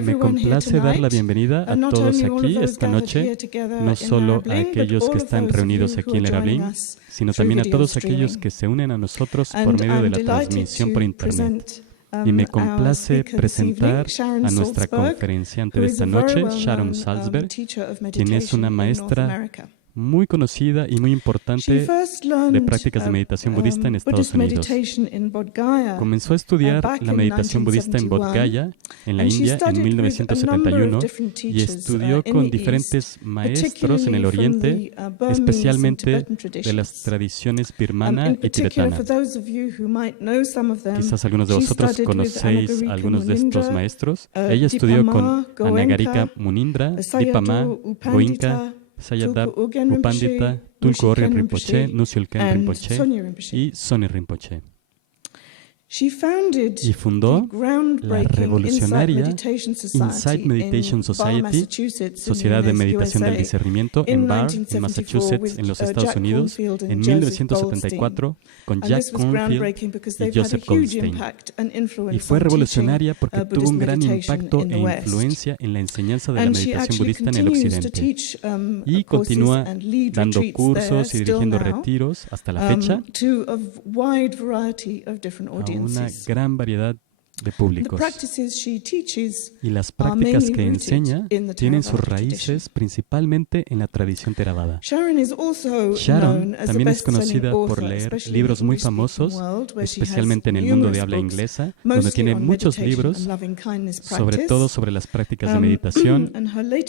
Me complace dar la bienvenida a todos aquí esta noche, no solo a aquellos que están reunidos aquí en Lerabling, sino también a todos aquellos que se unen a nosotros por medio de la transmisión por Internet. Y me complace presentar a nuestra conferenciante de esta noche, Sharon Salzberg, quien es una maestra muy conocida y muy importante de prácticas de meditación budista en Estados Unidos. Comenzó a estudiar la meditación budista en Bodh Gaya, en la India, en 1971 y estudió con diferentes maestros en el Oriente, especialmente de las tradiciones birmana y tibetana. Quizás algunos de vosotros conocéis a algunos de estos maestros. Ella estudió con Anagarika Munindra, Dipama, Goenka, Sayadaw U Pandita, Tulku Oryem Rinpoche, Nusyol-Khen Rinpoche y Sonny Rinpoche. Y fundó la revolucionaria Insight Meditation Society, Sociedad de Meditación del Discernimiento, en Barre, en Massachusetts, en los Estados Unidos, en 1974, con Jack Kornfield y Joseph Goldstein. Y fue revolucionaria porque tuvo un gran impacto e influencia en la enseñanza de la meditación budista en el Occidente. Y continúa dando cursos y dirigiendo retiros hasta la fecha a una gran variedad de públicos. Y las prácticas que enseña tienen sus raíces principalmente en la tradición Theravada. Sharon también es conocida por leer libros muy famosos, especialmente en el mundo de habla inglesa, donde tiene muchos libros, sobre todo sobre las prácticas de meditación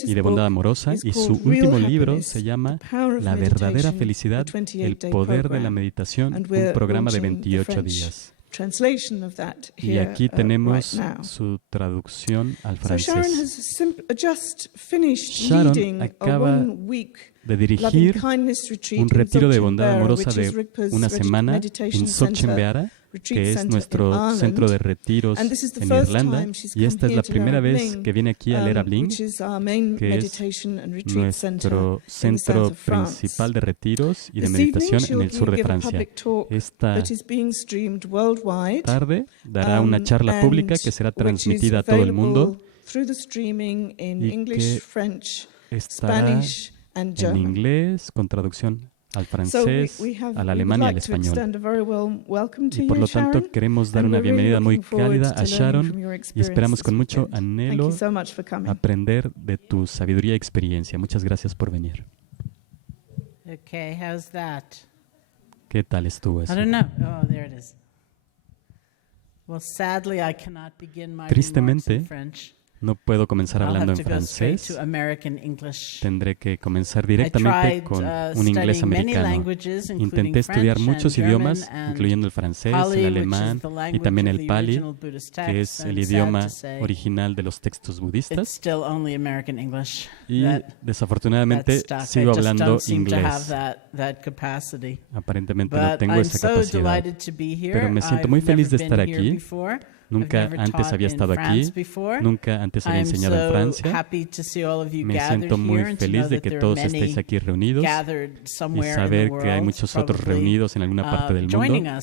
y de bondad amorosa, y su último libro se llama La verdadera felicidad, el poder de la meditación, un programa de 28 días. Y aquí tenemos su traducción al francés. Sharon acaba de dirigir un retiro de bondad amorosa de una semana en Dzogchen Beara, que es nuestro centro de retiros en Irlanda, y esta es la primera vez que viene aquí a Lerabling, que es nuestro centro principal de retiros y de meditación en el sur de Francia. Esta tarde dará una charla pública que será transmitida a todo el mundo y que estará en inglés con traducción al francés, al alemán y al español. Y por lo tanto queremos dar una bienvenida muy cálida a Sharon y esperamos con mucho anhelo aprender de tu sabiduría y experiencia. Muchas gracias por venir. Okay, how's that? ¿Qué tal estuvo eso? I don't know. Oh, there it is. Well, sadly, I cannot begin my remarks Tristemente, in French. no puedo comenzar hablando en francés. Tendré que comenzar directamente con un inglés americano. Intenté estudiar muchos idiomas, incluyendo el francés, el alemán y también el Pali, que es el idioma original de los textos budistas. Y desafortunadamente sigo hablando inglés. Aparentemente no tengo esa capacidad. Pero me siento muy feliz de estar aquí. Nunca antes había estado aquí, nunca antes había enseñado en Francia. Me siento muy feliz de que todos estéis aquí reunidos y saber que hay muchos otros reunidos en alguna parte del mundo.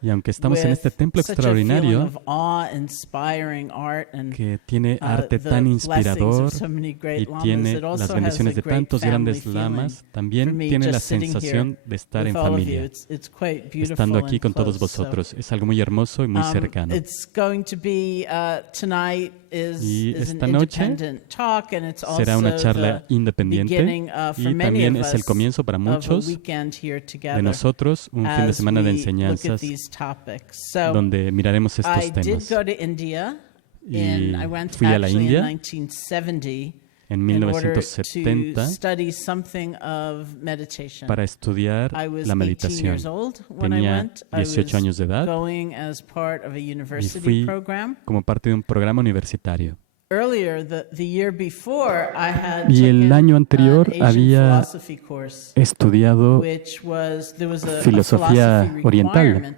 Y aunque estamos en este templo extraordinario que tiene arte tan inspirador y tiene las bendiciones de tantos grandes lamas, también tiene la sensación de estar en familia, estando aquí con todos vosotros. Es algo muy hermoso y muy cercano. Y esta noche será una charla independiente y también es el comienzo para muchos de nosotros, un fin de semana de enseñanzas donde miraremos estos temas. Y fui a la India en 1970 para estudiar la meditación. Tenía 18 años de edad y fui como parte de un programa universitario. Y el año anterior había estudiado filosofía oriental,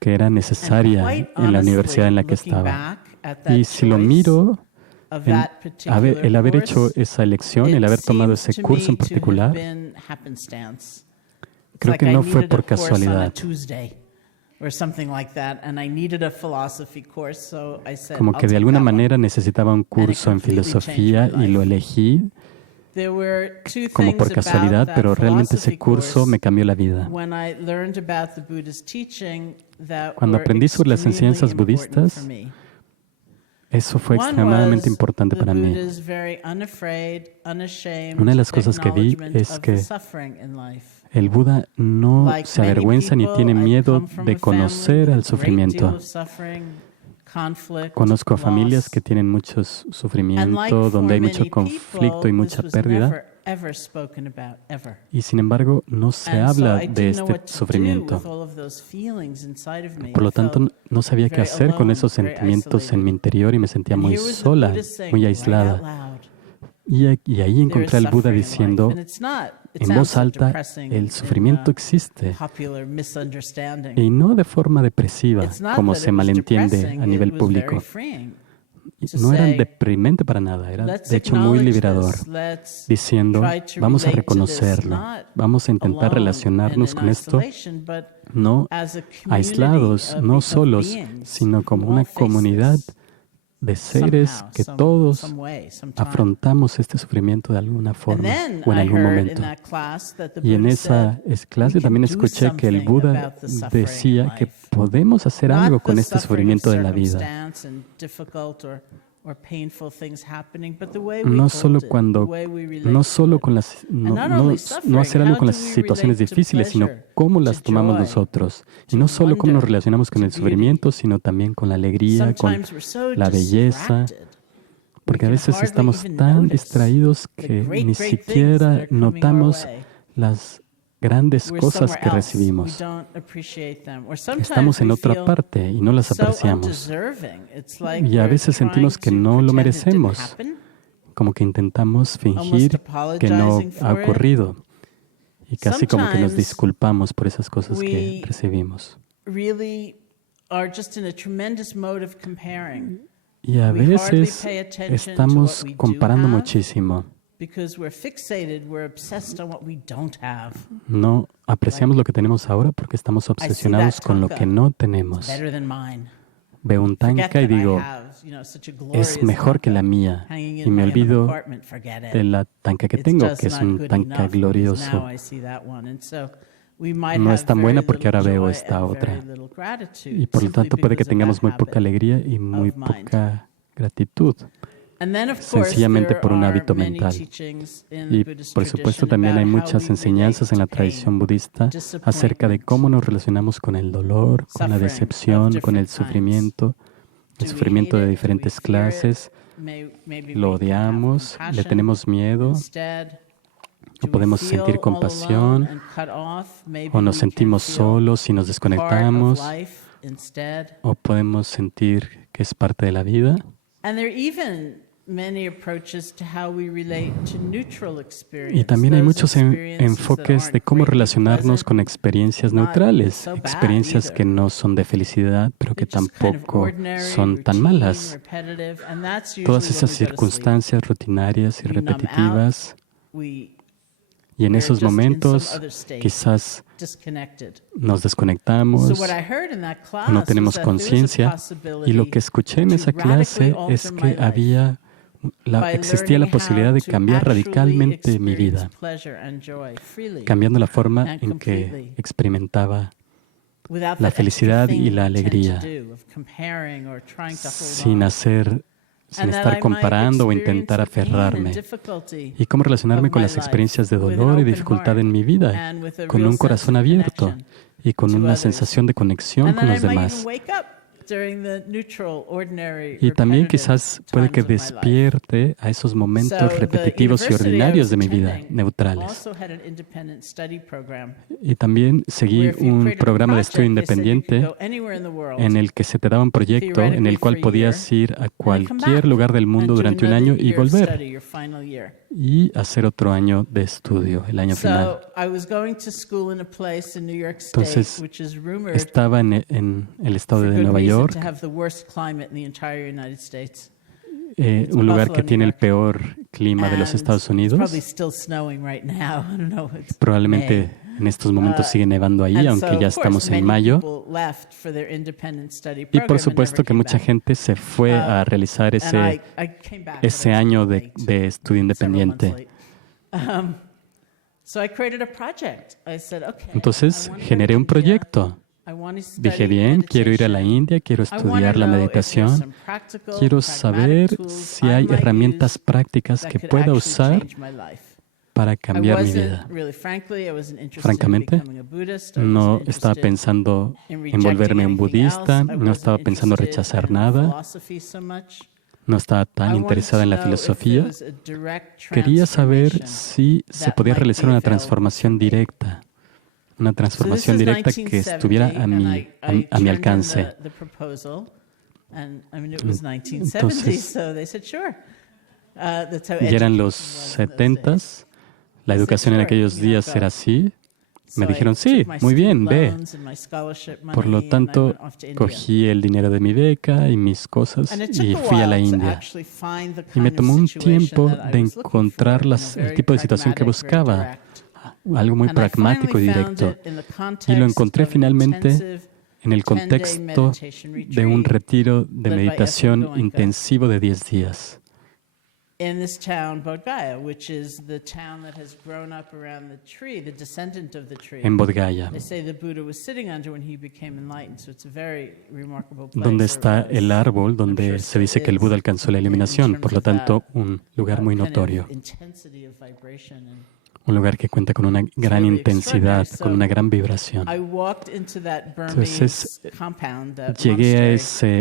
que era necesaria en la universidad en la que estaba. Y si lo miro, el haber hecho esa elección, el haber tomado ese curso en particular, creo que no fue por casualidad. Como que de alguna manera necesitaba un curso en filosofía y lo elegí como por casualidad, pero realmente ese curso me cambió la vida. Cuando aprendí sobre las enseñanzas budistas, eso fue extremadamente importante para mí. Una de las cosas que vi es que el Buda no se avergüenza ni tiene miedo de conocer el sufrimiento. Conozco familias que tienen mucho sufrimiento, donde hay mucho conflicto y mucha pérdida. Y sin embargo, no se habla de este sufrimiento. Por lo tanto, no sabía qué hacer con esos sentimientos en mi interior y me sentía muy sola, muy aislada. Y ahí encontré al Buda diciendo en voz alta, el sufrimiento existe, y no de forma depresiva, como se malentiende a nivel público. No era deprimente para nada, era de hecho muy liberador, diciendo, vamos a reconocerlo, vamos a intentar relacionarnos con esto, no aislados, no solos, sino como una comunidad de seres que todos afrontamos este sufrimiento de alguna forma o en algún momento. Y en esa clase también escuché que el Buda decía que podemos hacer algo con este sufrimiento de la vida. No solo no hacer algo con las situaciones difíciles, sino cómo las tomamos nosotros. Y no solo cómo nos relacionamos con el sufrimiento, sino también con la alegría, con la belleza. Porque a veces estamos tan distraídos que ni siquiera notamos las grandes cosas que recibimos. Estamos en otra parte y no las apreciamos. Y a veces sentimos que no lo merecemos, como que intentamos fingir que no ha ocurrido y casi como que nos disculpamos por esas cosas que recibimos. Y a veces estamos comparando muchísimo. No apreciamos lo que tenemos ahora porque estamos obsesionados con lo que no tenemos. Veo un tanka y digo, es mejor que la mía. Y me olvido de la tanka que tengo, que es un tanka glorioso. No es tan buena porque ahora veo esta otra. Y por lo tanto puede que tengamos muy poca alegría y muy poca gratitud. Sencillamente por un hábito mental. Y por supuesto también hay muchas enseñanzas en la tradición budista acerca de cómo nos relacionamos con el dolor, con la decepción, con el sufrimiento de diferentes clases. Lo odiamos, le tenemos miedo, o podemos sentir compasión, o nos sentimos solos y nos desconectamos, o podemos sentir que es parte de la vida. Y también hay muchos enfoques de cómo relacionarnos con experiencias neutrales, experiencias que no son de felicidad, pero que tampoco son tan malas. Todas esas circunstancias rutinarias y repetitivas, y en esos momentos quizás nos desconectamos, no tenemos conciencia. Y lo que escuché en esa clase es que existía la posibilidad de cambiar radicalmente mi vida, cambiando la forma en que experimentaba la felicidad y la alegría, sin estar comparando o intentar aferrarme. Y cómo relacionarme con las experiencias de dolor y dificultad en mi vida, con un corazón abierto y con una sensación de conexión con los demás. Y también quizás puede que despierte a esos momentos repetitivos y ordinarios de mi vida, neutrales. Y también seguí un programa de estudio independiente en el que se te daba un proyecto en el cual podías ir a cualquier lugar del mundo durante un año y volver y hacer otro año de estudio, el año final. Entonces, estaba en el estado de Nueva York, un lugar que tiene el peor clima de los Estados Unidos. Probablemente En estos momentos sigue nevando ahí, aunque ya estamos en mayo. Y por supuesto que mucha gente se fue a realizar ese año de estudio independiente. Entonces generé un proyecto. Dije, bien, quiero ir a la India, quiero estudiar la meditación, quiero saber si hay herramientas prácticas que pueda usar para cambiar mi vida. Francamente, no estaba pensando en volverme un budista, no estaba pensando rechazar nada, no estaba tan interesada en la filosofía. Quería saber si se podía realizar una transformación directa. Una transformación directa que estuviera a mi alcance. Entonces, ya eran los 70s, la educación en aquellos días era así. Me dijeron, sí, muy bien, ve. Por lo tanto, cogí el dinero de mi beca y mis cosas y fui a la India. Y me tomó un tiempo de encontrar el tipo de situación que buscaba. Algo muy pragmático y directo. Y lo encontré finalmente en el contexto de un retiro de meditación intensivo de 10 días. En Bodh Gaya, donde está el árbol donde se dice que el Buda alcanzó la iluminación, por lo tanto, un lugar muy notorio. Un lugar que cuenta con una gran intensidad, con una gran vibración. Entonces, llegué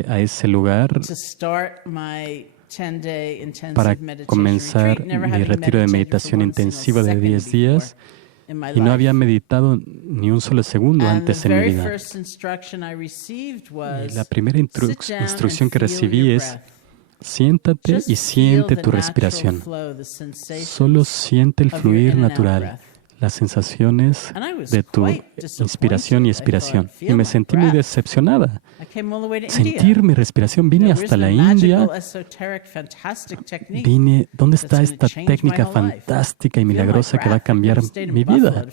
a ese lugar para comenzar mi retiro de meditación intensivo de 10 días y no había meditado ni un solo segundo antes en mi vida. Y la primera instrucción que recibí es: siéntate y siente tu respiración. Solo siente el fluir natural, las sensaciones de tu inspiración y expiración. Y me sentí muy decepcionada. Sentir mi respiración. Vine hasta la India. ¿Dónde está esta técnica fantástica y milagrosa que va a cambiar mi vida?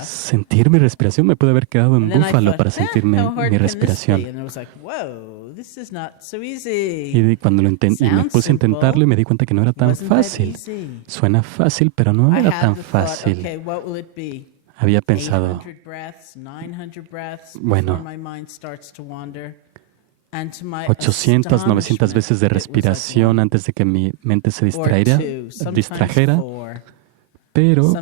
Sentir mi respiración. Me pude haber quedado en Búfalo para sentir mi respiración. Y cuando me puse a intentarlo y me di cuenta que no era tan fácil. Suena fácil, pero no era tan fácil. Había pensado, bueno, 800, 900 veces de respiración antes de que mi mente se distrajera, pero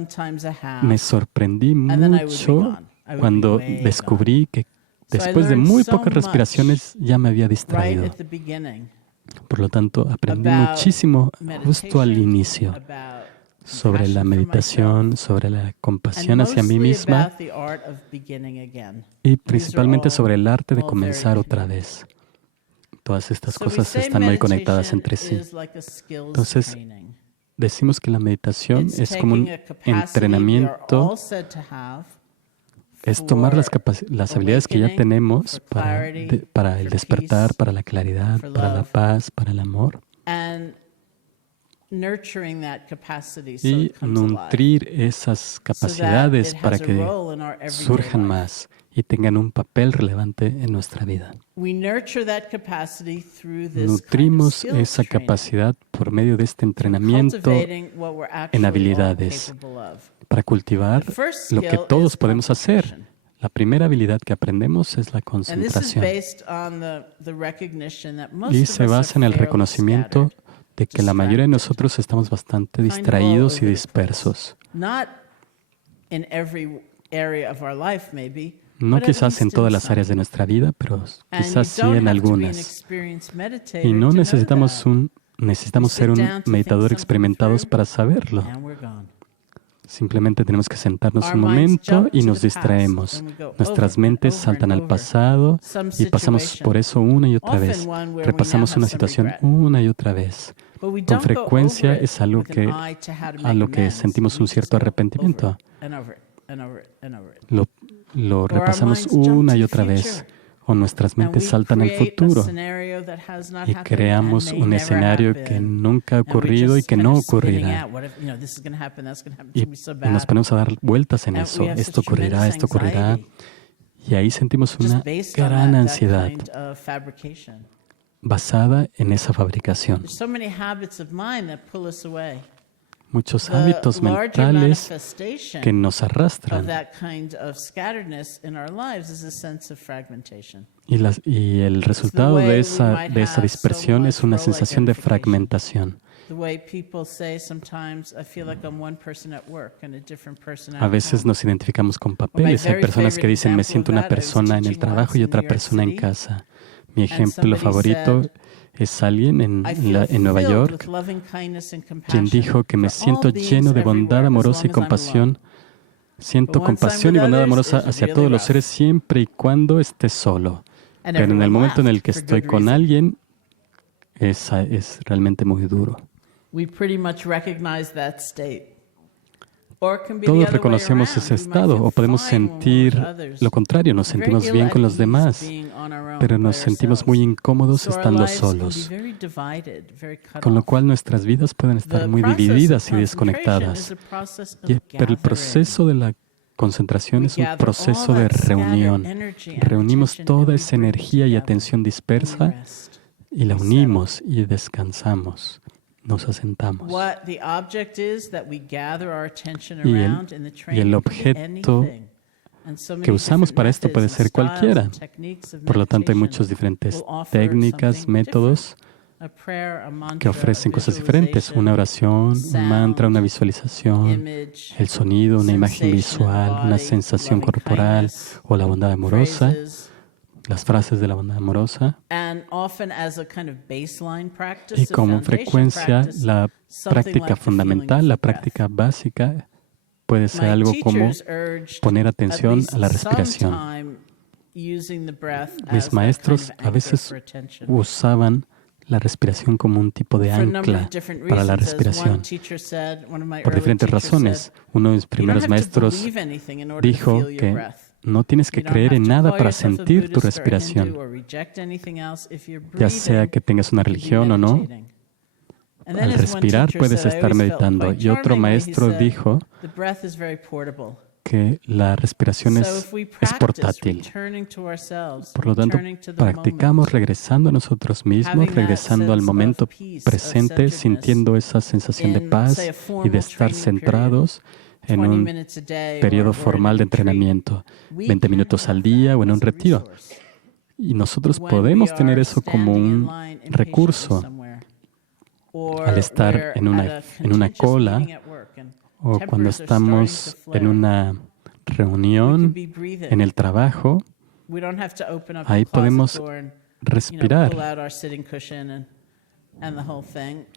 me sorprendí mucho cuando descubrí que después de muy pocas respiraciones ya me había distraído. Por lo tanto, aprendí muchísimo justo al inicio sobre la meditación, sobre la compasión hacia mí misma y principalmente sobre el arte de comenzar otra vez. Todas estas cosas están muy conectadas entre sí. Entonces, decimos que la meditación es como un entrenamiento, es tomar las habilidades que ya tenemos para el despertar, para la claridad, para la paz, para el amor, y nutrir esas capacidades para que surjan más y tengan un papel relevante en nuestra vida. Nutrimos esa capacidad por medio de este entrenamiento en habilidades para cultivar lo que todos podemos hacer. La primera habilidad que aprendemos es la concentración. Y se basa en el reconocimiento de que la mayoría de nosotros estamos bastante distraídos y dispersos. No quizás en todas las áreas de nuestra vida, pero quizás sí en algunas. Y no necesitamos ser un meditador experimentados para saberlo. Simplemente tenemos que sentarnos un momento y nos distraemos. Nuestras mentes saltan al pasado y pasamos por eso una y otra vez. Repasamos una situación una y otra vez. Con frecuencia es algo a lo que sentimos un cierto arrepentimiento. Lo repasamos una y otra vez. o nuestras mentes saltan al futuro y creamos un escenario que nunca ha ocurrido y que no ocurrirá. Y nos ponemos a dar vueltas en eso. Esto ocurrirá, y ahí sentimos una gran ansiedad basada en esa fabricación. Muchos hábitos mentales que nos arrastran. Y el resultado de esa dispersión es una sensación de fragmentación. A veces nos identificamos con papeles. Hay personas que dicen, me siento una persona en el trabajo y otra persona en casa. Mi ejemplo favorito es alguien en Nueva York quien dijo que me siento lleno de bondad amorosa y compasión. Siento compasión y bondad amorosa hacia todos los seres siempre y cuando esté solo. Pero en el momento en el que estoy con alguien, es realmente muy duro. Todos reconocemos ese estado, o podemos sentir lo contrario, nos sentimos bien con los demás, pero nos sentimos muy incómodos estando solos, con lo cual nuestras vidas pueden estar muy divididas y desconectadas. Pero el proceso de la concentración es un proceso de reunión. Reunimos toda esa energía y atención dispersa y la unimos y descansamos. Nos asentamos. Y el objeto que usamos para esto puede ser cualquiera. Por lo tanto, hay muchas diferentes técnicas, métodos que ofrecen cosas diferentes. Una oración, un mantra, una visualización, el sonido, una imagen visual, una sensación corporal o la bondad amorosa. Las frases de la bondad amorosa. Y como frecuencia, la práctica fundamental, la práctica básica, puede ser algo como poner atención a la respiración. Mis maestros a veces usaban la respiración como un tipo de ancla para la respiración. Por diferentes razones. Uno de mis primeros maestros dijo que no tienes que creer en nada para sentir tu respiración, ya sea que tengas una religión o no. Al respirar puedes estar meditando. Y otro maestro dijo que la respiración es portátil. Por lo tanto, practicamos regresando a nosotros mismos, regresando al momento presente, sintiendo esa sensación de paz y de estar centrados en un periodo formal de entrenamiento, 20 minutos al día o en un retiro. Y nosotros podemos tener eso como un recurso al estar en una cola o cuando estamos en una reunión, en el trabajo. Ahí podemos respirar.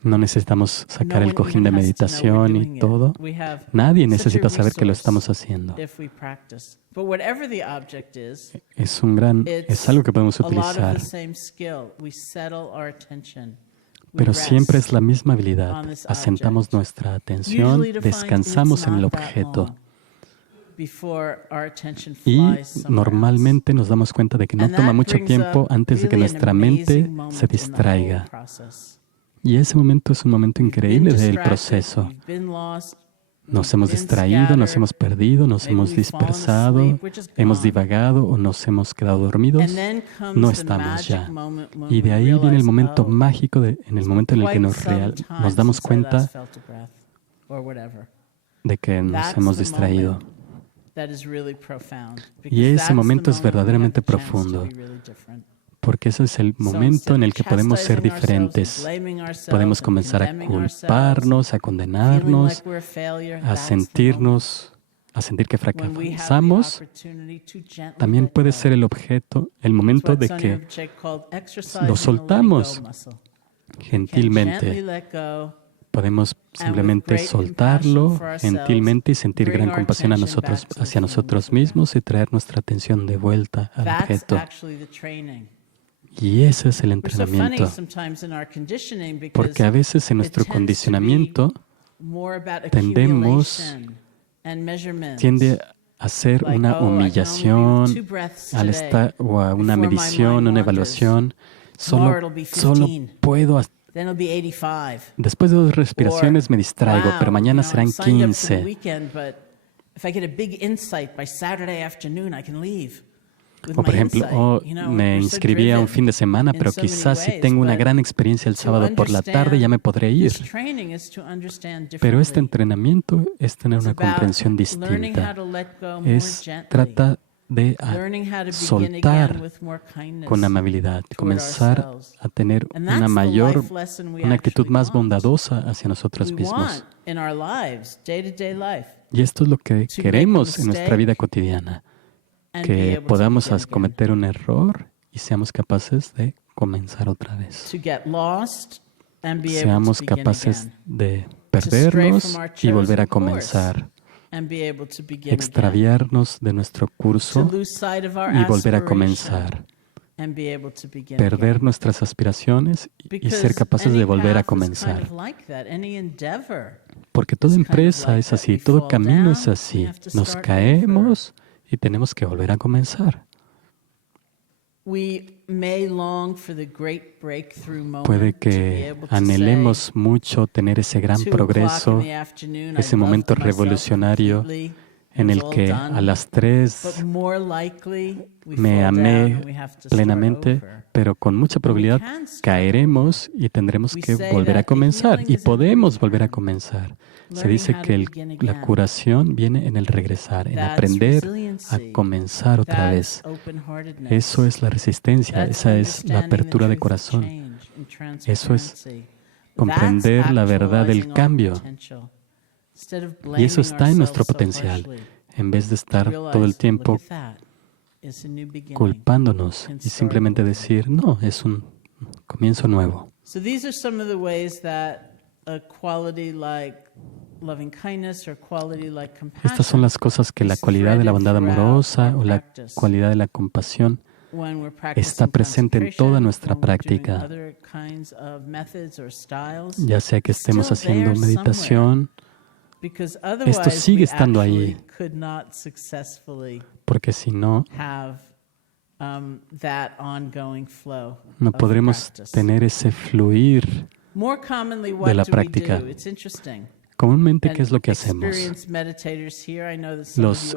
No necesitamos sacar el cojín de meditación y todo. Nadie necesita saber que lo estamos haciendo. Es algo que podemos utilizar. Pero siempre es la misma habilidad. Asentamos nuestra atención, descansamos en el objeto. Y normalmente nos damos cuenta de que no toma mucho tiempo antes de que nuestra mente se distraiga. Y ese momento es un momento increíble del proceso. Nos hemos distraído, nos hemos perdido, nos hemos dispersado, hemos divagado o nos hemos quedado dormidos. No estamos ya. Y de ahí viene el momento mágico, en el momento en el que nos damos cuenta de que nos hemos distraído. Y ese momento es verdaderamente profundo, porque ese es el momento en el que podemos ser diferentes. Podemos comenzar a culparnos, a condenarnos, a sentir que fracasamos. También puede ser el objeto, el momento de que lo soltamos gentilmente. Podemos simplemente soltarlo gentilmente y sentir gran compasión hacia nosotros mismos y traer nuestra atención de vuelta al objeto. Y ese es el entrenamiento. Porque a veces en nuestro condicionamiento tiende hacer una humillación o a una medición, una evaluación. Solo puedo. Después de 2 respiraciones me distraigo, pero mañana serán 15. O por ejemplo, me inscribí a un fin de semana, pero quizás si tengo una gran experiencia el sábado por la tarde ya me podré ir. Pero este entrenamiento es tener una comprensión distinta. Trata de soltar con amabilidad, comenzar a tener una actitud más bondadosa hacia nosotros mismos. Y esto es lo que queremos en nuestra vida cotidiana. Que podamos cometer un error y seamos capaces de comenzar otra vez. Seamos capaces de perdernos y volver a comenzar. Extraviarnos de nuestro curso y volver a comenzar. Perder nuestras aspiraciones y ser capaces de volver a comenzar. Porque toda empresa es así, todo camino es así. Nos caemos y tenemos que volver a comenzar. Puede que anhelemos mucho tener ese gran progreso, ese momento revolucionario en el que a las 3 me amé plenamente, pero con mucha probabilidad caeremos y tendremos que volver a comenzar. Y podemos volver a comenzar. Se dice que la curación viene en el regresar, en aprender a comenzar otra vez. Eso es la resistencia, esa es la apertura de corazón. Eso es comprender la verdad del cambio. Y eso está en nuestro potencial, en vez de estar todo el tiempo culpándonos y simplemente decir, no, es un comienzo nuevo. Estas son las cosas que la cualidad de la bondad amorosa o la cualidad de la compasión está presente en toda nuestra práctica, ya sea que estemos haciendo meditación. Esto sigue estando ahí, porque si no, no podremos tener ese fluir de la práctica. Comúnmente, ¿qué es lo que hacemos? Los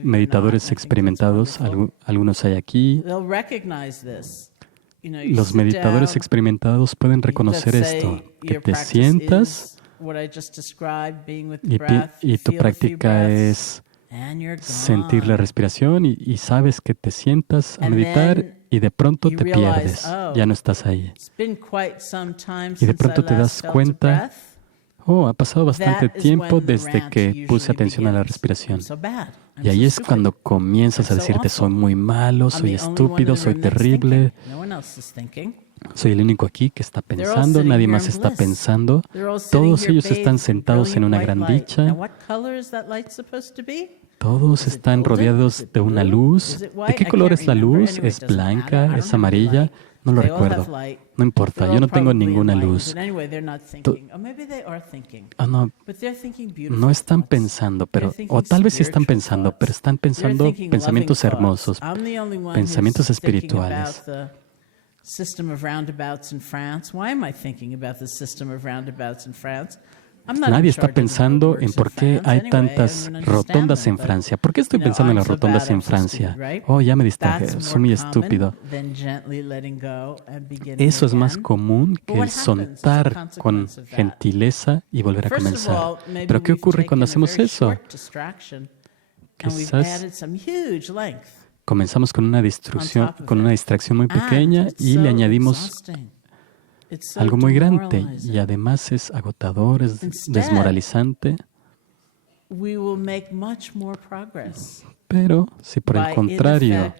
meditadores experimentados, algunos hay aquí, los meditadores experimentados pueden reconocer esto, que te sientas y tu práctica es sentir la respiración y sabes que te sientas a meditar y de pronto te pierdes, ya no estás ahí. Y de pronto te das cuenta, ha pasado bastante tiempo desde que puse atención a la respiración. Y ahí es cuando comienzas a decirte, soy muy malo, soy estúpido, soy terrible. Soy el único aquí que está pensando, nadie más está pensando. Todos ellos están sentados en una gran dicha. Todos están rodeados de una luz. ¿De qué color es la luz? ¿Es blanca? ¿Es amarilla? No lo recuerdo. No importa, yo no tengo ninguna luz. No están pensando, o tal vez sí están pensando, pero están pensando pensamientos hermosos, pensamientos espirituales. Nadie está pensando en por qué hay tantas rotondas en Francia. ¿Por qué estoy pensando en las rotondas en Francia? Ya me distraje, soy muy estúpido. Eso es más común que el soltar con gentileza y volver a comenzar. Pero ¿qué ocurre cuando hacemos eso? Quizás comenzamos con una distracción muy pequeña y le añadimos algo muy grande y además es agotador, es desmoralizante. Pero si por el contrario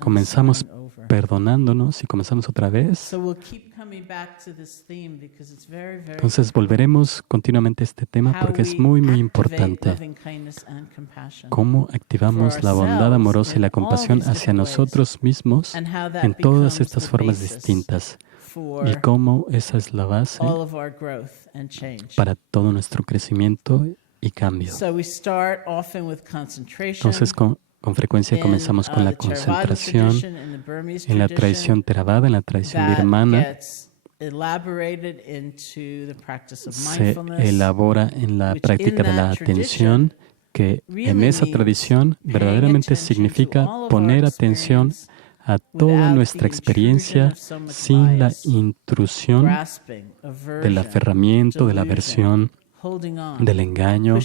comenzamos perdonándonos y comenzamos otra vez, entonces volveremos continuamente a este tema porque es muy, muy importante. Cómo activamos la bondad amorosa y la compasión hacia nosotros mismos en todas estas formas distintas. Y cómo esa es la base para todo nuestro crecimiento y cambio. Entonces, con frecuencia comenzamos con la concentración. En la tradición Theravada, en la tradición birmana, se elabora en la práctica de la atención, que en esa tradición verdaderamente significa poner atención a toda nuestra experiencia sin la intrusión del aferramiento, de la aversión, del engaño,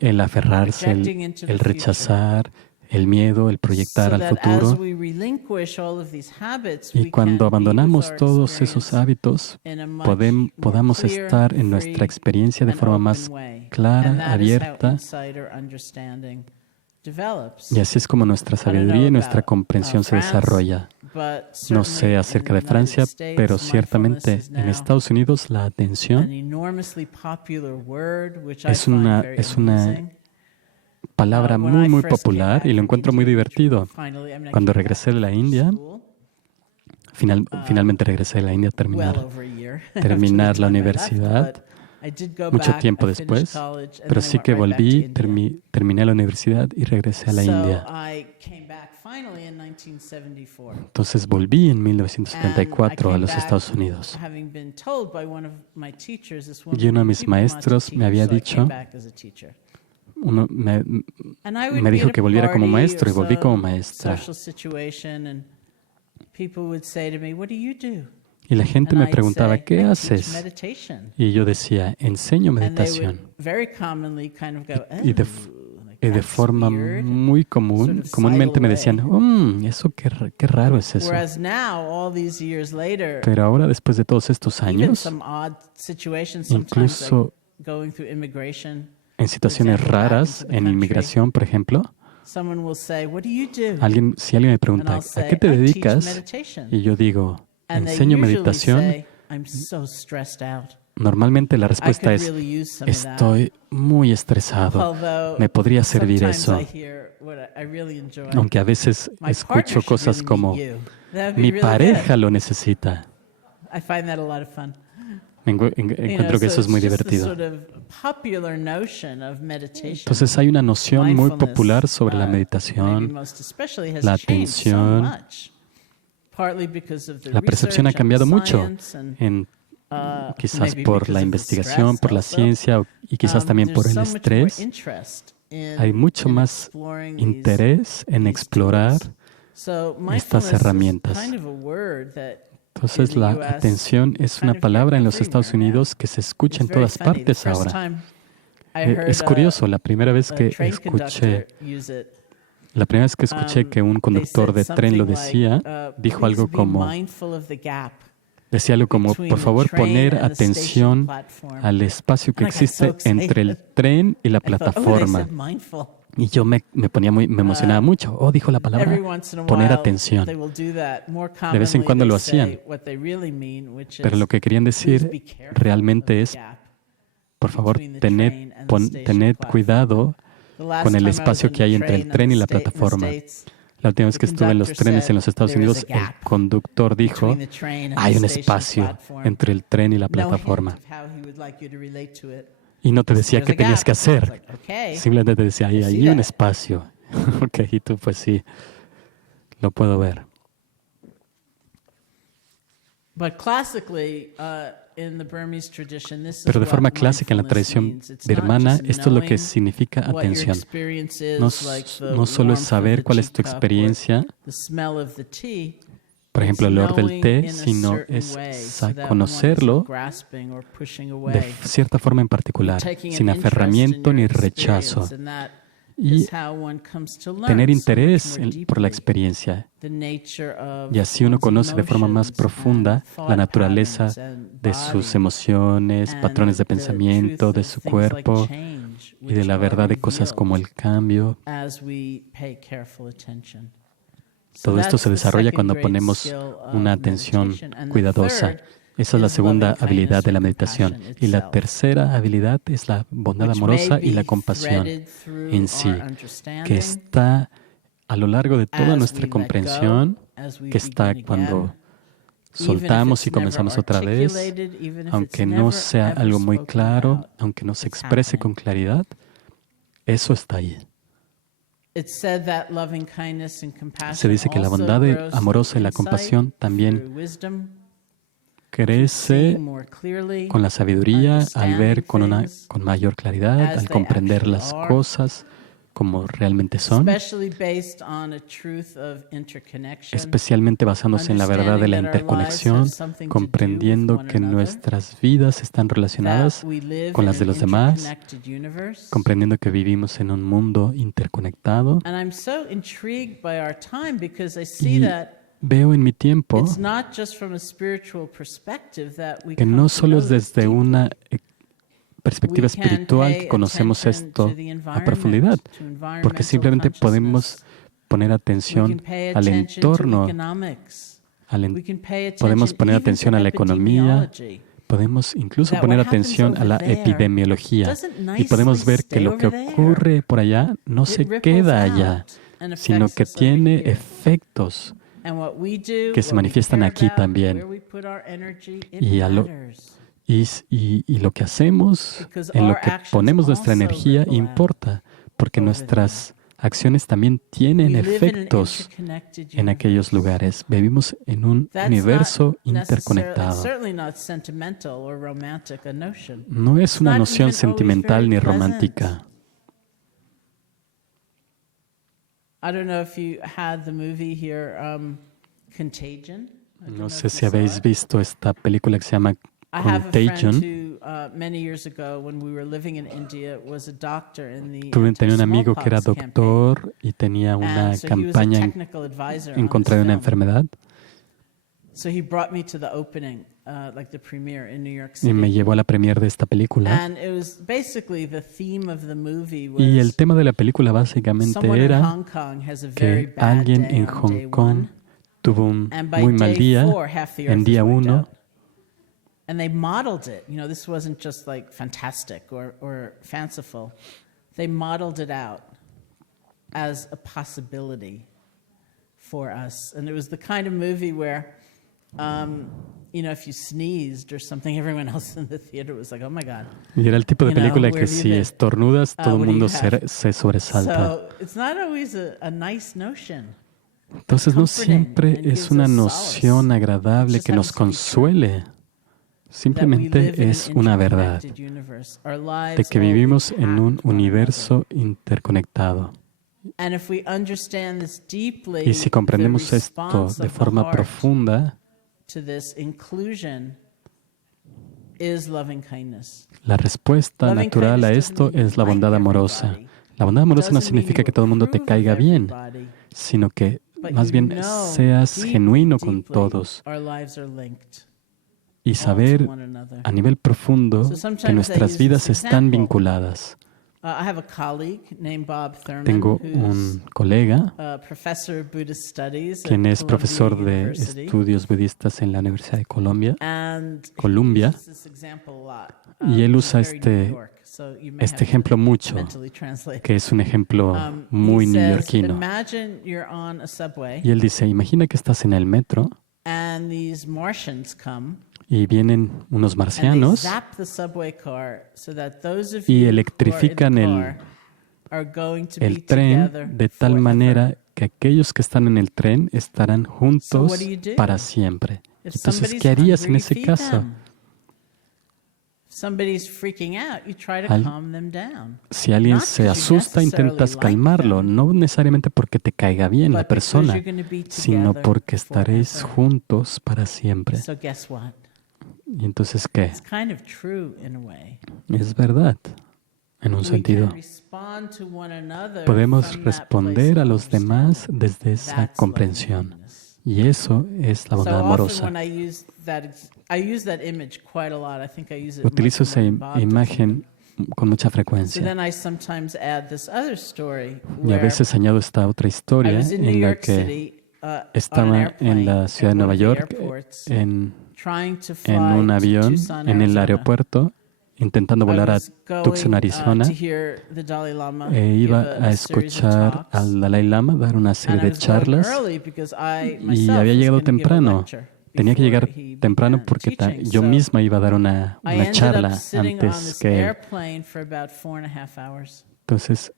el aferrarse, el rechazar, el miedo, el proyectar al futuro. Y cuando abandonamos todos esos hábitos, podamos estar en nuestra experiencia de forma más clara, abierta. Y así es como nuestra sabiduría y nuestra comprensión se desarrolla. No sé acerca de Francia, pero ciertamente en Estados Unidos la atención es una palabra muy, muy popular y lo encuentro muy divertido. Cuando regresé de la India, finalmente regresé de la India a terminar la universidad, mucho tiempo después, pero sí que volví, terminé la universidad y regresé a la India. Entonces volví en 1974 a los Estados Unidos. Y uno de mis maestros me había dicho, me dijo que volviera como maestro y volví como maestra. Y la gente me preguntaba, ¿qué haces? Y yo decía, enseño meditación. Y de forma muy comúnmente me decían, eso qué raro es eso. Pero ahora, después de todos estos años, incluso en situaciones raras, en inmigración, por ejemplo, si alguien me pregunta, ¿a qué te dedicas? Y yo digo, enseño meditación. Normalmente la respuesta es, estoy muy estresado, me podría servir eso. Aunque a veces escucho cosas como, mi pareja lo necesita. Encuentro que eso es muy divertido. Entonces hay una noción muy popular sobre la meditación, la atención. La percepción ha cambiado mucho, quizás por la investigación, por la ciencia y quizás también por el estrés. Hay mucho más interés en explorar estas herramientas. Entonces, la atención es una palabra en los Estados Unidos que se escucha en todas partes ahora. Es curioso, la primera vez que escuché que un conductor de tren lo decía, dijo algo como, por favor, poner atención al espacio que existe entre el tren y la plataforma. Y yo me emocionaba mucho. Dijo la palabra, poner atención. De vez en cuando lo hacían. Pero lo que querían decir realmente es, por favor, tened cuidado con el espacio que hay entre el tren y la plataforma. La última vez que estuve en los trenes en los Estados Unidos, el conductor dijo, hay un espacio entre el tren y la plataforma. Y no te decía qué tenías que hacer. Simplemente te decía, hay un espacio. Ok, y tú pues sí, lo puedo ver. Pero de forma clásica en la tradición birmana, esto es lo que significa atención. No solo es saber cuál es tu experiencia, por ejemplo, el olor del té, sino es conocerlo de cierta forma en particular, sin aferramiento ni rechazo. Y tener interés por la experiencia. Y así uno conoce de forma más profunda la naturaleza de sus emociones, patrones de pensamiento, de su cuerpo y de la verdad de cosas como el cambio. Todo esto se desarrolla cuando ponemos una atención cuidadosa. Esa es la segunda habilidad de la meditación. Y la tercera habilidad es la bondad amorosa y la compasión en sí, que está a lo largo de toda nuestra comprensión, que está cuando soltamos y comenzamos otra vez, aunque no sea algo muy claro, aunque no se exprese con claridad, eso está ahí. Se dice que la bondad amorosa y la compasión también crece con la sabiduría, al ver con mayor claridad, al comprender las cosas como realmente son, especialmente basándose en la verdad de la interconexión, comprendiendo que nuestras vidas están relacionadas con las de los demás, comprendiendo que vivimos en un mundo interconectado. Y veo en mi tiempo que no solo es desde una perspectiva espiritual que conocemos esto a profundidad, porque simplemente podemos poner atención al entorno, podemos poner atención a la economía, podemos incluso poner atención a la epidemiología y podemos ver que lo que ocurre por allá no se queda allá, sino que tiene efectos que se manifiestan aquí también. Y lo que hacemos, en lo que ponemos nuestra energía, importa, porque nuestras acciones también tienen efectos en aquellos lugares. Vivimos en un universo interconectado. No es una noción sentimental ni romántica. No sé si habéis visto esta película que se llama Contagion. Tenía un amigo que era doctor y tenía una campaña en contra de una enfermedad. Y me llevó a la premiere de esta película. Y el tema de la película básicamente era que alguien en Hong Kong tuvo un muy mal día en día 1. And they modeled it. This wasn't just like fantastic or fanciful. They modeled it out as a possibility for us. And it was the kind of movie where, if you sneezed or something, everyone else in the theater was like, oh my God. Y era el tipo de película que si estornudas, todo el mundo se sobresalta. So it's not always a nice notion. Entonces no siempre es una noción agradable que nos consuele. Simplemente es una verdad de que vivimos en un universo interconectado. Y si comprendemos esto de forma profunda, la respuesta natural a esto es la bondad amorosa. La bondad amorosa no significa que todo el mundo te caiga bien, sino que más bien seas genuino con todos. Y saber a nivel profundo que nuestras vidas están vinculadas. Tengo un colega quien es profesor de estudios budistas en la Universidad de Columbia, y él usa este ejemplo mucho, que es un ejemplo muy neoyorquino. Y él dice, imagina que estás en el metro y vienen unos marcianos y electrifican el tren de tal manera que aquellos que están en el tren estarán juntos para siempre. Entonces, ¿qué harías en ese caso? Si alguien se asusta, intentas calmarlo, no necesariamente porque te caiga bien la persona, sino porque estaréis juntos para siempre. ¿Y entonces qué? Es verdad, en un sentido. Podemos responder a los demás desde esa comprensión. Y eso es la bondad amorosa. Utilizo esa imagen con mucha frecuencia. Y a veces añado esta otra historia en la que estaba en la ciudad de Nueva York en un avión en el aeropuerto intentando volar a Tucson, Arizona, e iba a escuchar al Dalai Lama dar una serie de charlas y había llegado temprano tenía que llegar temprano porque yo misma iba a dar una charla antes que él. Entonces,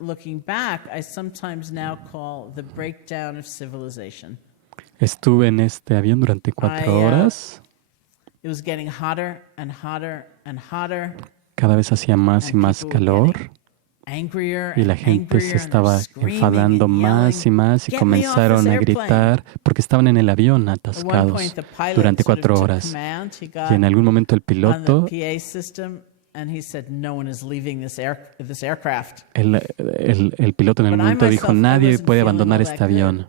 looking back, I sometimes now call the breakdown of civilization. Estuve en este avión durante 4 horas. It was getting hotter and hotter and hotter. Cada vez hacía más y más calor. Y la gente se estaba enfadando más y más y comenzaron a gritar porque estaban en el avión atascados durante 4 horas. Y en algún momento el piloto el piloto en el momento dijo, nadie puede abandonar este avión.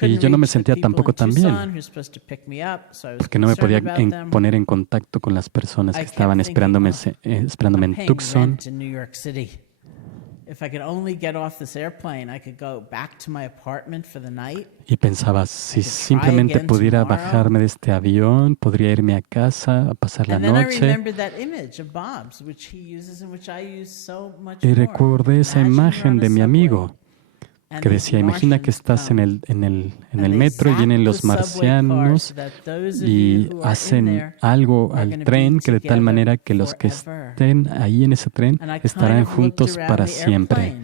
Y yo no me sentía tampoco tan bien, porque no me podía poner en contacto con las personas que estaban esperándome en Tucson. Y pensaba, si simplemente pudiera bajarme de este avión, podría irme a casa a pasar la noche. Y recordé esa imagen de mi amigo que decía, imagina que estás en el metro y vienen los marcianos y hacen algo al tren que de tal manera que los que estén ahí en ese tren estarán juntos para siempre.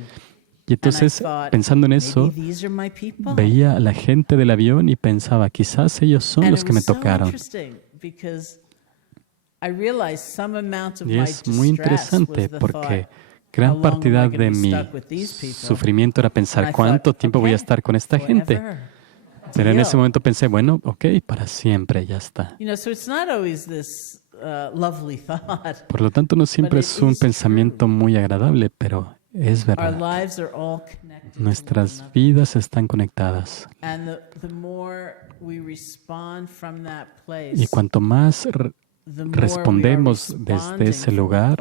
Y entonces, pensando en eso, veía a la gente del avión y pensaba, quizás ellos son los que me tocaron. Y es muy interesante porque gran partida de mi sufrimiento era pensar, ¿cuánto tiempo voy a estar con esta gente? Pero en ese momento pensé, bueno, ok, para siempre, ya está. Por lo tanto, no siempre es un pensamiento muy agradable, pero es verdad. Nuestras vidas están conectadas. Y cuanto más respondemos desde ese lugar,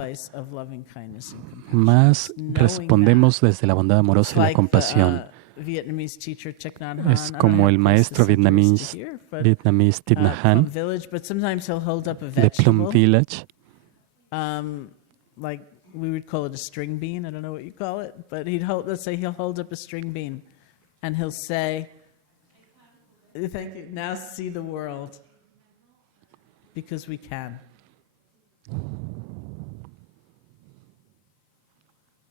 más respondemos desde la bondad amorosa y la compasión. Es como el maestro vietnamís Thich Nhat Hanh de Plum Village. Like we would call it a string bean. I don't know what you call it, but let's say he'll hold up a string bean and he'll say, thank you, now see the world. Because we can.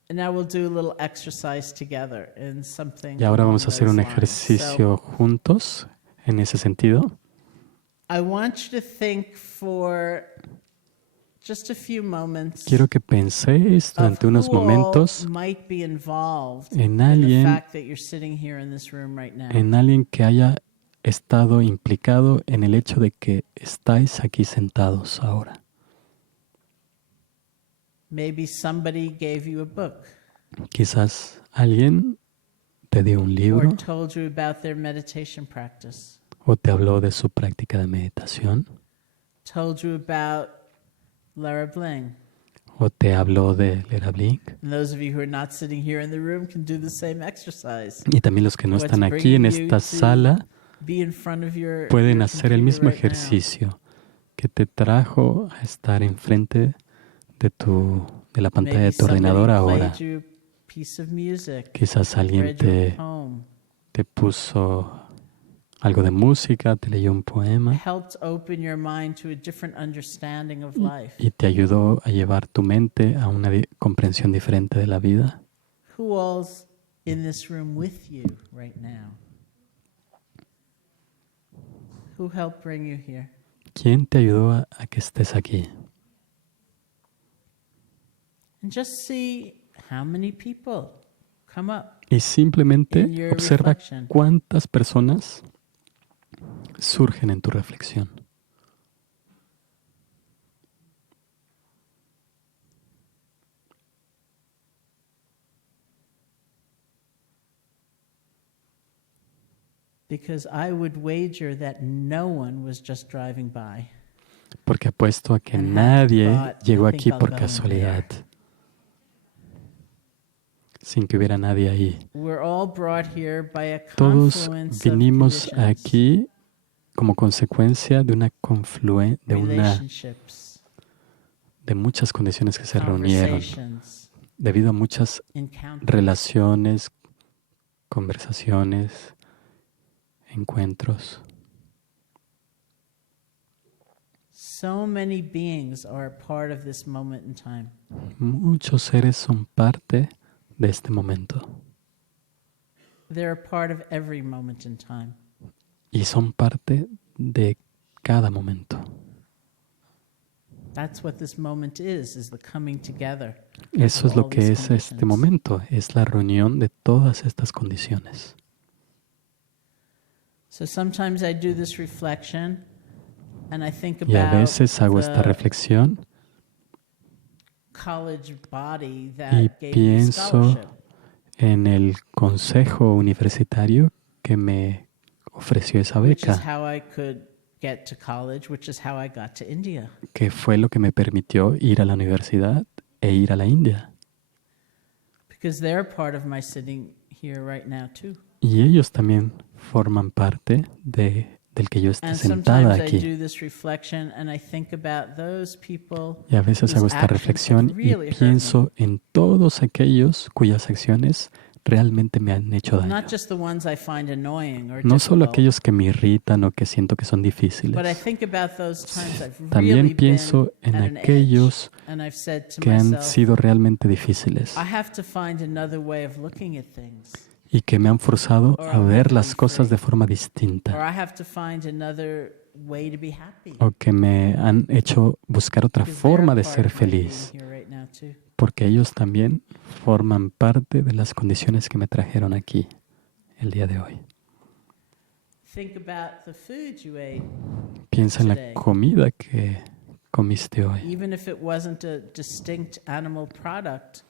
And now we'll do a little exercise together in something. Y ahora vamos a hacer un ejercicio juntos en ese sentido. I want you to think for just a few moments. Quiero que penséis durante unos momentos en alguien que haya estado implicado en el hecho de que estáis aquí sentados ahora. Quizás alguien te dio un libro o te habló de su práctica de meditación o te habló de Lera Blink. Y también los que no están aquí en esta sala pueden hacer el mismo ejercicio que te trajo a estar enfrente de la pantalla de tu ordenador ahora. Quizás alguien te puso algo de música, te leyó un poema y te ayudó a llevar tu mente a una comprensión diferente de la vida. ¿Quién te ayudó a que estés aquí? Y simplemente observa cuántas personas surgen en tu reflexión. Porque apuesto a que nadie llegó aquí por casualidad, sin que hubiera nadie ahí. Todos vinimos aquí como consecuencia de una de muchas condiciones que se reunieron, debido a muchas relaciones, conversaciones, encuentros. So many beings are a part of this moment in time. Muchos seres son parte de este momento. They're a part of every moment in time. Y son parte de cada momento. That's what this moment is the coming together. Eso es lo que es este momento, es la reunión de todas estas condiciones. So sometimes I do this reflection and I think Y a about veces hago esta reflexión college body y that gave me pienso scholarship. en el consejo universitario que me ofreció esa Which is beca, how I could get to college, which is how I got to India. que fue lo que me permitió ir a la universidad e ir a la India. Because they're part of my sitting here right now too. Y ellos también forman parte del que yo esté And sentada sometimes I aquí. do this reflection and I think about those people Y a veces whose hago esta actions reflexión have y really hurt pienso en todos aquellos cuyas acciones realmente me han hecho me. daño. Not just the ones I find annoying or No solo difficult, aquellos que me irritan o que siento que son but I difíciles. think about those times I've really También pienso been en at an aquellos edge, and I've said to que han myself, sido realmente difíciles I have to find another way of looking at things, y que me han forzado a ver las cosas de forma or distinta I have to find another way to be happy. o que me han hecho buscar otra Because they're forma de part ser of my being feliz, here right now too. porque ellos también forman parte de las condiciones que me trajeron aquí el día de hoy. Think about the food you ate, Piensa en la Today. comida que comiste hoy. even if it wasn't a distinct animal product.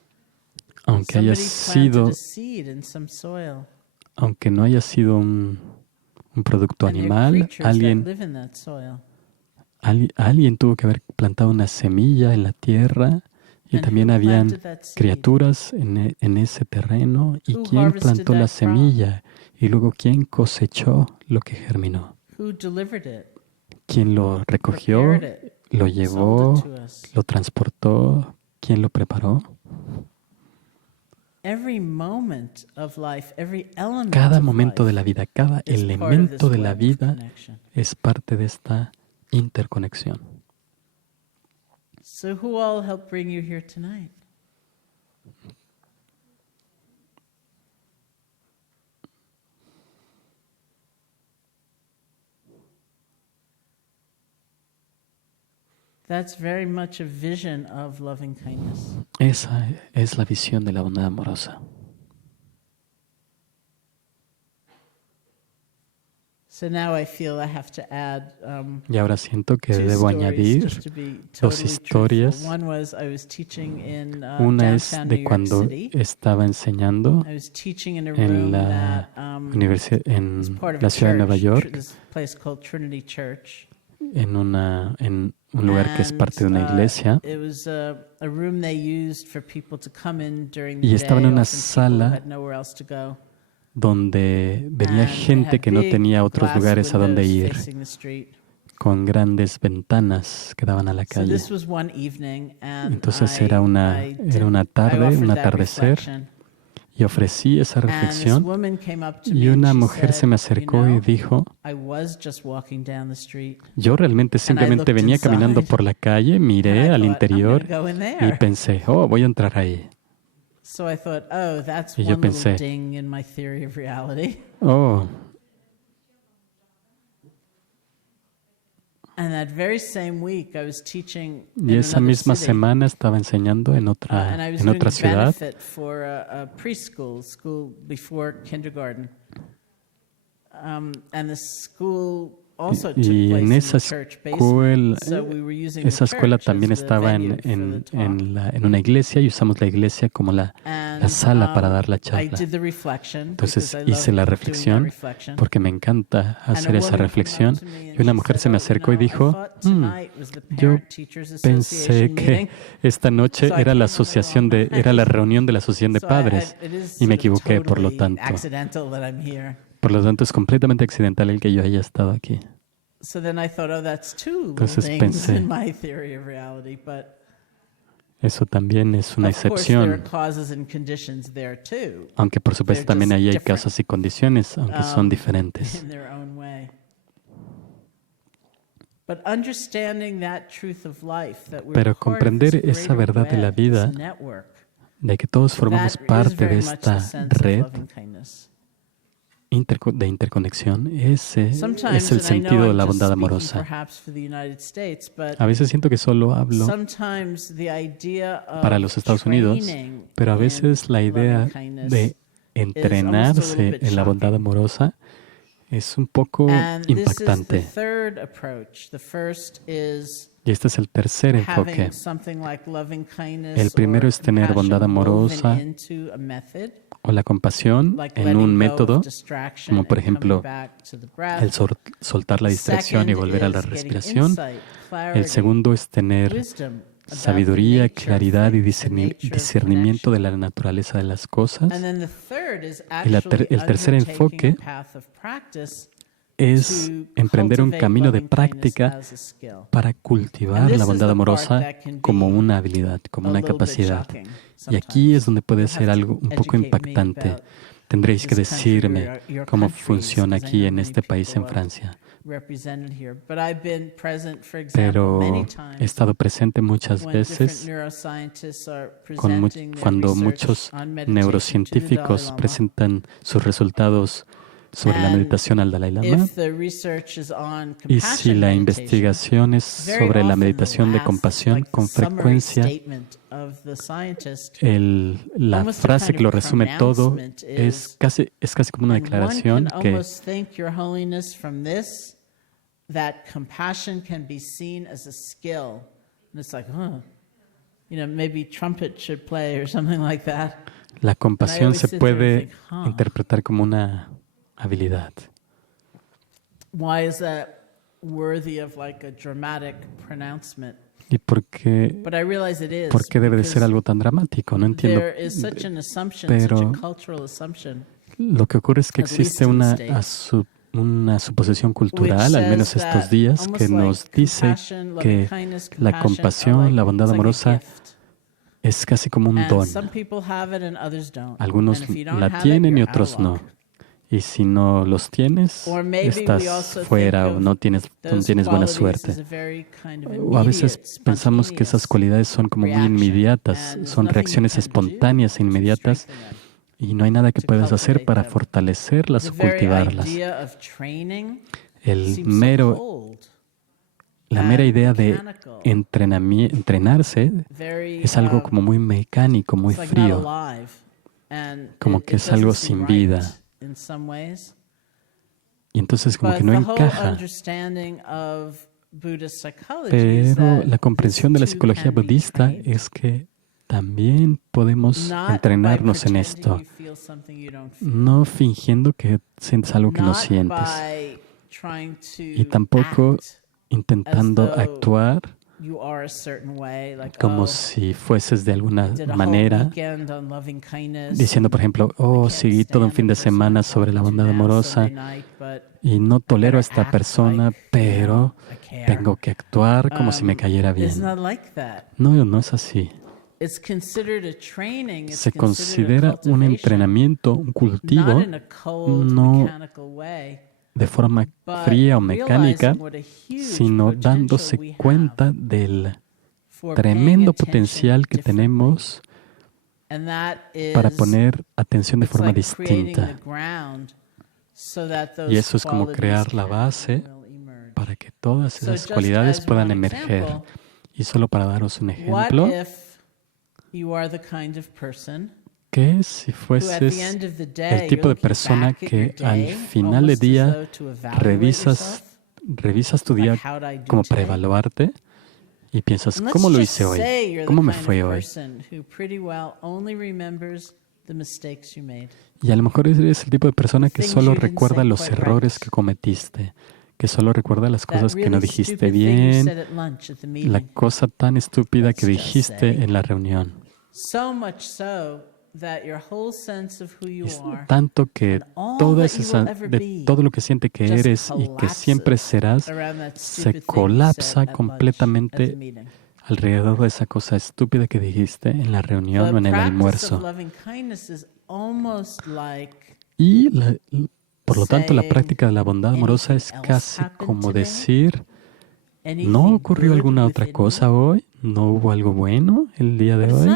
Aunque haya Somebody planted sido, a seed in some soil, aunque no haya sido un producto and there are animal, creatures that alguien live in that soil. Alguien tuvo que haber plantado una semilla en la tierra y And también who habían planted that seed? criaturas en ese terreno. ¿Y Who quién harvested plantó la that crop? semilla? Y luego, ¿quién cosechó lo que germinó? Who delivered it? ¿Quién lo recogió? Prepared it? ¿Lo Sold llevó? it to us? ¿Lo transportó? ¿Quién lo preparó? Every moment of life, every element Cada of momento de life la vida, cada is part of elemento this de la web of vida connection. es parte de esta interconexión. So who all helped bring you here tonight? That's very much a vision of loving kindness. Esa es la visión de la bondad amorosa. So now I feel I have to add Y ahora siento que two debo stories añadir just to be dos totally historias. truthful. One was I was teaching in Una es downtown New de York cuando City. estaba enseñando I was teaching in a en room la that en is part of la a ciudad de Nueva church, York, this place called Trinity Church. en un lugar que es parte de una And, iglesia. it was a room they used for people to come in during Y the estaba en day, una often people who sala had nowhere else to go. donde venía And they gente had que no big tenía otros glass lugares a donde windows ir, facing the street. con grandes ventanas que daban a la So calle. this was one evening, and Entonces era una I tarde, offered un that atardecer, reflection. y ofrecí esa And this reflexión, woman came up to y me una and she mujer se me said, acercó "You y know, dijo, I was just walking down the street, yo realmente simplemente looked venía caminando inside, por la calle, and miré I al thought, interior I'm gonna go in y there." pensé, oh, voy a entrar ahí. So I thought, oh, that's Y yo one little pensé, ding in my theory of reality. Oh, And that very same week, I was teaching y in esa another misma city, semana estaba enseñando en and I was en doing otra ciudad, benefit for a preschool, school before kindergarten. And the school also took y place en in esa the church basement, so we were using esa the escuela church también as the estaba venue for the talk. en una iglesia y usamos la iglesia como la And, sala para dar la I charla. did the reflection Entonces because I hice love la doing that reflexión reflection. porque me encanta And hacer a esa woman came reflexión up to me and y una she mujer said, se me "Oh, acercó y you know, I dijo, thought tonight was the yo Parent Teachers pensé Association que meeting." esta noche So I era came la on the asociación wrong era la night. reunión de la asociación de So padres it is y me sort of equivoqué, por lo totally tanto. accidental that I'm here. Por lo tanto, es completamente accidental el que yo haya estado aquí. So then I thought, oh, that's two little Entonces things pensé, in my theory of reality. But Eso también es una excepción, aunque por supuesto también ahí hay causas y condiciones, aunque son diferentes. Pero comprender esa verdad de la vida, de que todos formamos parte de esta red de interconexión, ese es el sentido de la bondad amorosa. A veces siento que solo hablo para los Estados Unidos, pero a veces la idea de entrenarse en la bondad amorosa es un poco impactante. Y este es el tercer enfoque. El primero es tener bondad amorosa o la compasión en un método, como por ejemplo el soltar la distracción y volver a la respiración. El segundo es tener sabiduría, claridad y discernimiento de la naturaleza de las cosas. Y el tercer enfoque es emprender un camino de práctica para cultivar la bondad amorosa como una habilidad, como una capacidad. Y aquí es donde puede ser algo un poco impactante. Tendréis que decirme cómo funciona aquí en este país, en Francia. Pero he estado presente muchas veces cuando muchos neurocientíficos presentan sus resultados sobre la meditación al Dalai Lama. Y si la investigación es sobre la meditación de compasión, con frecuencia la frase que lo resume todo es casi como una declaración que la compasión se puede interpretar como una habilidad. ¿Y por qué debe de ser algo tan dramático? No entiendo. Pero lo que ocurre es que existe una suposición cultural, al menos estos días, que nos dice que la compasión, la bondad amorosa, es casi como un don. Algunos la tienen y otros no. Y si no los tienes, estás fuera o no tienes buena suerte. O a veces pensamos que esas cualidades son como muy inmediatas, son reacciones espontáneas e inmediatas, y no hay nada que puedas hacer para fortalecerlas o cultivarlas. La mera idea de entrenarse es algo como muy mecánico, muy frío, como que es algo sin vida. Y entonces como que no encaja. Pero la comprensión de la psicología budista es que también podemos entrenarnos en esto, no fingiendo que sientes algo que no sientes, y tampoco intentando actuar como si fueses de alguna manera, diciendo, por ejemplo, seguí todo un fin de semana sobre la bondad amorosa y no tolero a esta persona, pero tengo que actuar como si me cayera bien. No es así. Se considera un entrenamiento, un cultivo, no de forma fría o mecánica, sino dándose cuenta del tremendo potencial que tenemos para poner atención de forma distinta. Y eso es como crear la base para que todas esas cualidades puedan emerger. Y solo para daros un ejemplo, que si fueses el tipo de persona que al final del día revisas tu día como para evaluarte y piensas, ¿cómo lo hice hoy? ¿Cómo me fue hoy? Y a lo mejor eres el tipo de persona que solo recuerda los errores que cometiste, que solo recuerda las cosas que no dijiste bien, la cosa tan estúpida que dijiste en la reunión. Tanto que todo lo que siente que eres y que siempre serás se colapsa completamente alrededor de esa cosa estúpida que dijiste en la reunión o en el almuerzo. Y por lo tanto, la práctica de la bondad amorosa es casi como decir, ¿no ocurrió alguna otra cosa hoy? ¿No hubo algo bueno el día de hoy?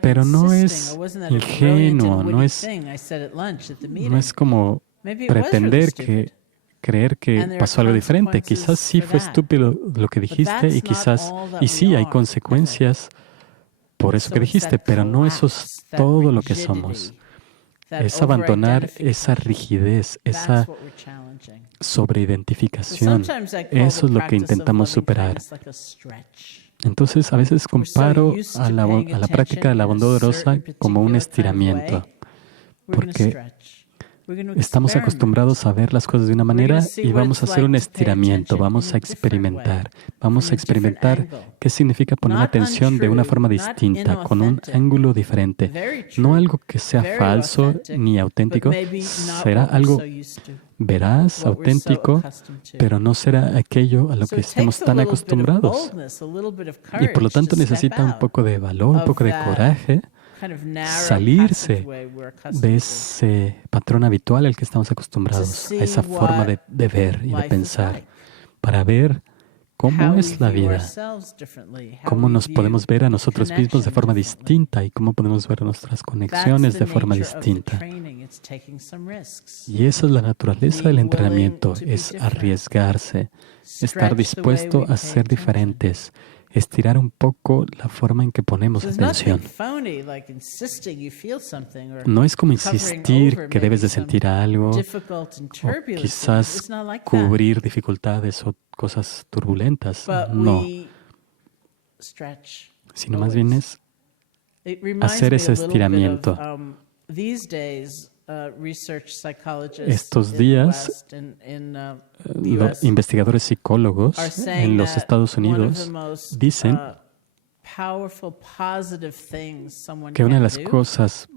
Pero no es ingenuo, no es como pretender creer que pasó algo diferente. Quizás sí fue estúpido lo que dijiste y sí hay consecuencias por eso que dijiste, pero no eso es todo lo que somos. Es abandonar esa rigidez, esa sobreidentificación. Eso es lo que intentamos superar. Entonces, a veces comparo a la práctica de la bondad amorosa como un estiramiento, porque estamos acostumbrados a ver las cosas de una manera y vamos a hacer un estiramiento, vamos a experimentar qué significa poner atención de una forma distinta, con un ángulo diferente. No algo que sea falso ni auténtico, será algo veraz, auténtico, pero no será aquello a lo que estemos tan acostumbrados. Y por lo tanto necesita un poco de valor, un poco de coraje, salirse de ese patrón habitual al que estamos acostumbrados, a esa forma de ver y de pensar, para ver cómo es la vida, cómo nos podemos ver a nosotros mismos de forma distinta y cómo podemos ver nuestras conexiones de forma distinta. Y esa es la naturaleza del entrenamiento, es arriesgarse, estar dispuesto a ser diferentes, estirar un poco la forma en que ponemos atención. No es como insistir que debes de sentir algo, o quizás cubrir dificultades o cosas turbulentas. No. Sino más bien es hacer ese estiramiento. Estos días, los investigadores psicólogos en los Estados Unidos dicen que una de las cosas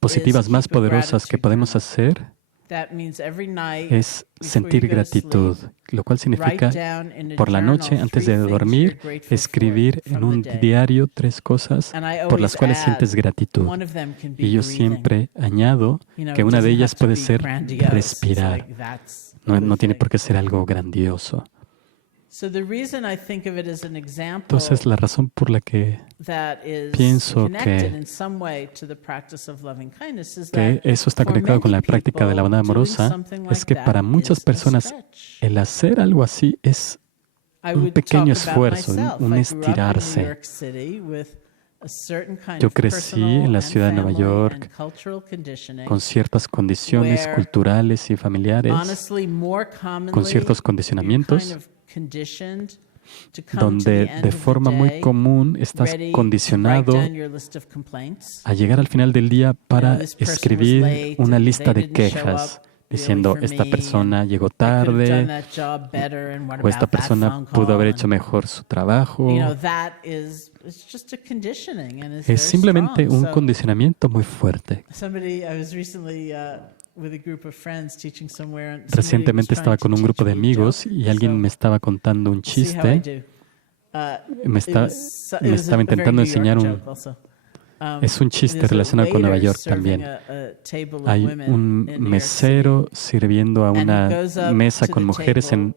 positivas más poderosas que podemos hacer es sentir gratitud, lo cual significa por la noche, antes de dormir, escribir en un diario 3 cosas por las cuales sientes gratitud. Y yo siempre añado que una de ellas puede ser respirar. No tiene por qué ser algo grandioso. Entonces, la razón por la que pienso que eso está conectado con la práctica de la bondad amorosa es que para muchas personas el hacer algo así es un pequeño esfuerzo, un estirarse. Yo crecí en la ciudad de Nueva York con ciertas condiciones culturales y familiares, con ciertos condicionamientos, donde de forma muy común estás condicionado a llegar al final del día para escribir una lista de quejas, diciendo, esta persona llegó tarde, o esta persona pudo haber hecho mejor su trabajo. Es simplemente un condicionamiento muy fuerte. Recientemente estaba con un grupo de amigos y alguien me estaba contando un chiste. Me estaba intentando enseñar es un chiste relacionado con Nueva York también. Hay un mesero sirviendo a una mesa con mujeres en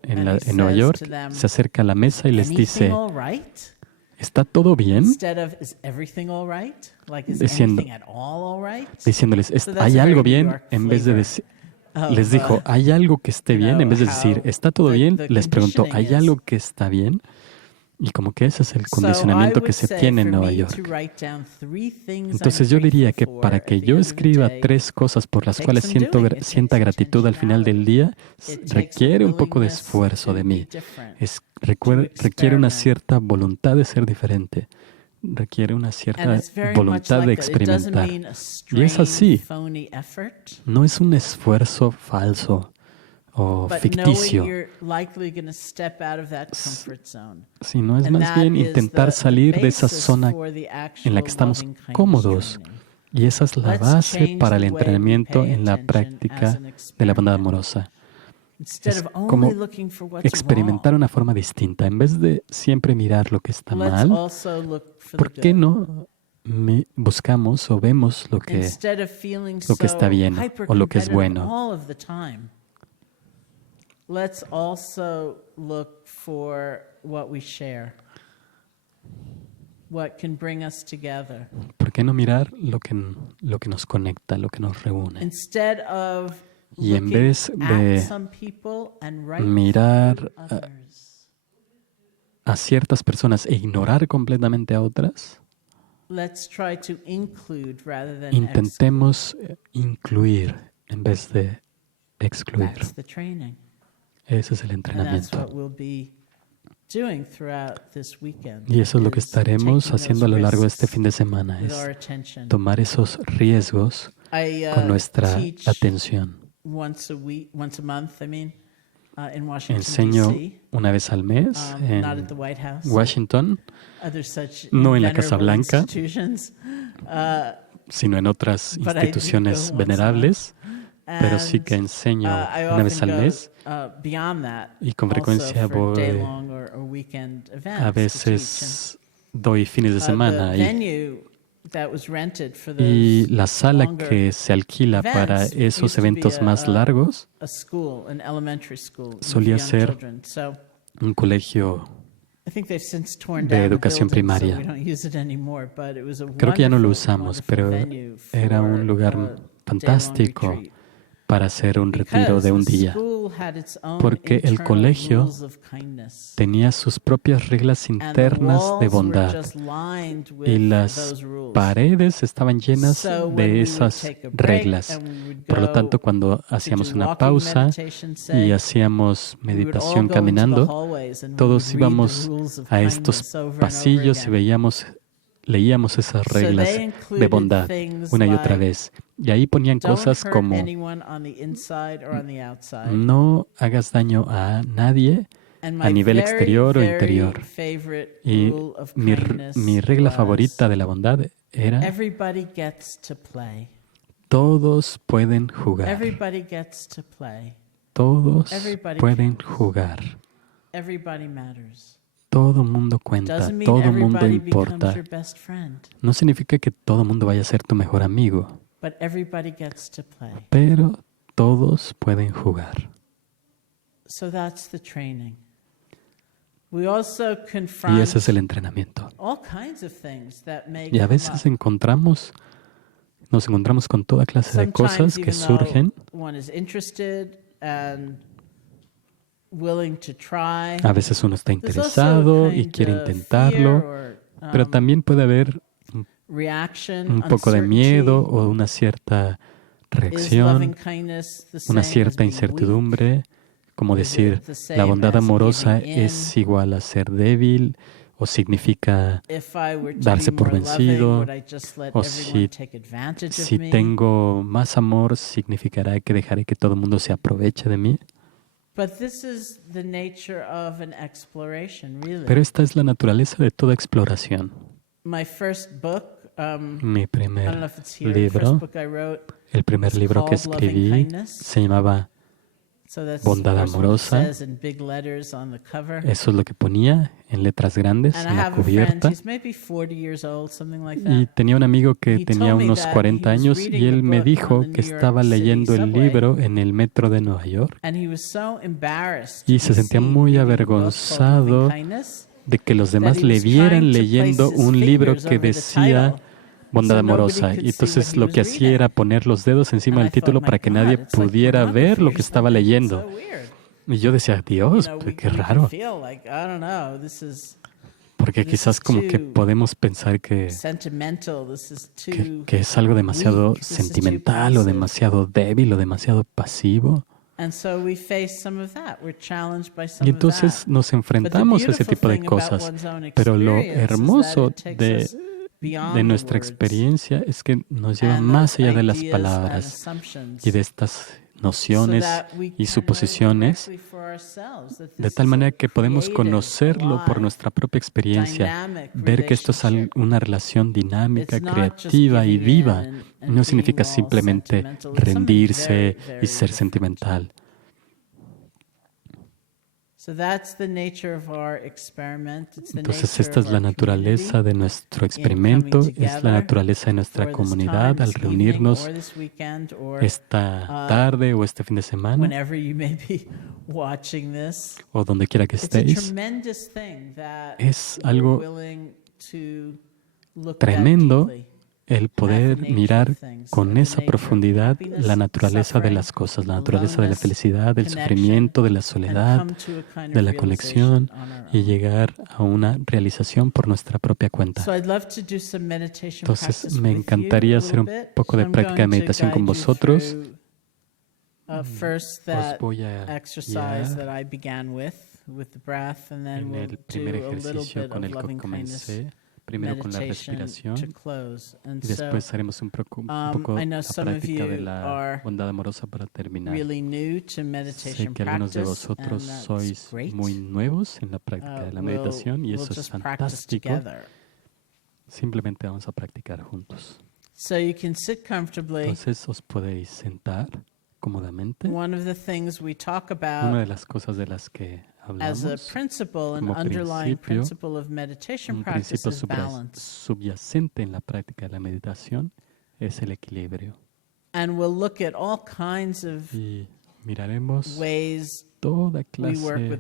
Nueva York. Se acerca a la mesa y les dice, ¿está todo bien? Diciéndoles, ¿hay algo bien? En vez de decir, les dijo, ¿hay algo que esté bien? En vez de decir, ¿está todo bien? Les preguntó, ¿hay algo que está bien? Y como que ese es el condicionamiento que se tiene en Nueva York. Entonces yo diría que para que yo escriba 3 cosas por las cuales sienta gratitud al final del día, requiere un poco de esfuerzo de mí. Requiere una cierta voluntad de ser diferente. Requiere una cierta voluntad de experimentar. Y es así. No es un esfuerzo falso o ficticio, sino es más bien intentar salir de esa zona en la que estamos cómodos. Y esa es la base para el entrenamiento en la práctica de la bondad amorosa. Es como experimentar una forma distinta. En vez de siempre mirar lo que está mal, ¿por qué no buscamos o vemos lo que está bien o lo que es bueno? Let's also look for what we share, what can bring us together. ¿Por qué no mirar lo que nos conecta, lo que nos reúne? Instead of y en vez de mirar a ciertas personas e ignorar completamente a otras, intentemos incluir en vez de excluir. Ese es el entrenamiento. Y eso es lo que estaremos haciendo a lo largo de este fin de semana, es tomar esos riesgos con nuestra atención. Enseño una vez al mes en Washington, no en la Casa Blanca, sino en otras instituciones venerables, pero sí que enseño una vez al mes y con frecuencia voy, a veces doy fines de semana y la sala que se alquila para esos eventos más largos solía ser un colegio de educación primaria. Creo que ya no lo usamos, pero era un lugar fantástico para hacer un retiro de un día, porque el colegio tenía sus propias reglas internas de bondad y las paredes estaban llenas de esas reglas. Por lo tanto, cuando hacíamos una pausa y hacíamos meditación caminando, todos íbamos a estos pasillos y leíamos esas reglas de bondad una y otra vez. Y ahí ponían cosas como no hagas daño a nadie a nivel exterior o interior. Y mi regla favorita de la bondad era todos pueden jugar. Todos pueden jugar. Todo mundo cuenta, todo mundo importa. No significa que todo mundo vaya a ser tu mejor amigo, pero todos pueden jugar. Y ese es el entrenamiento. Y a veces nos encontramos con toda clase de cosas que surgen. A veces uno está interesado y quiere intentarlo, pero también puede haber un poco de miedo o una cierta reacción, una cierta incertidumbre, como decir, la bondad amorosa es igual a ser débil o significa darse por vencido, o si tengo más amor, significará que dejaré que todo el mundo se aproveche de mí. Pero esta es la naturaleza de toda exploración. Mi primer libro, el primer libro que escribí, se llamaba Bondad Amorosa. Eso es lo que ponía en letras grandes en la cubierta. Y tenía un amigo que tenía unos 40 años y él me dijo que estaba leyendo el libro en el metro de Nueva York y se sentía muy avergonzado de que los demás le vieran leyendo un libro que decía Bondad Amorosa. Y entonces lo que hacía era poner los dedos encima del título para que nadie pudiera ver lo que estaba leyendo. Y yo decía, Dios, pues qué raro. Porque quizás como que podemos pensar que es algo demasiado sentimental o demasiado débil o demasiado pasivo. Y entonces nos enfrentamos a ese tipo de cosas. Pero lo hermoso de nuestra experiencia es que nos lleva más allá de las palabras y de estas nociones y suposiciones, de tal manera que podemos conocerlo por nuestra propia experiencia, ver que esto es una relación dinámica, creativa y viva. No significa simplemente rendirse y ser sentimental. Entonces esta es la naturaleza de nuestro experimento, es la naturaleza de nuestra comunidad al reunirnos esta tarde o este fin de semana o donde quiera que estéis. Es algo tremendo el poder mirar con esa profundidad la naturaleza de las cosas, la naturaleza de la felicidad, del sufrimiento, de la soledad, de la conexión y llegar a una realización por nuestra propia cuenta. Entonces, me encantaría hacer un poco de práctica de meditación con vosotros. Os voy a guiar en el primer ejercicio con el que comencé. Primero con la respiración y después haremos un poco la práctica de la bondad amorosa para terminar. Sé que algunos de vosotros sois muy nuevos en la práctica de la meditación y eso es fantástico. Simplemente vamos a practicar juntos. Entonces os podéis sentar cómodamente. Una de las cosas de las que hablamos como un principio subyacente en la práctica de la meditación es el equilibrio. Y miraremos toda clase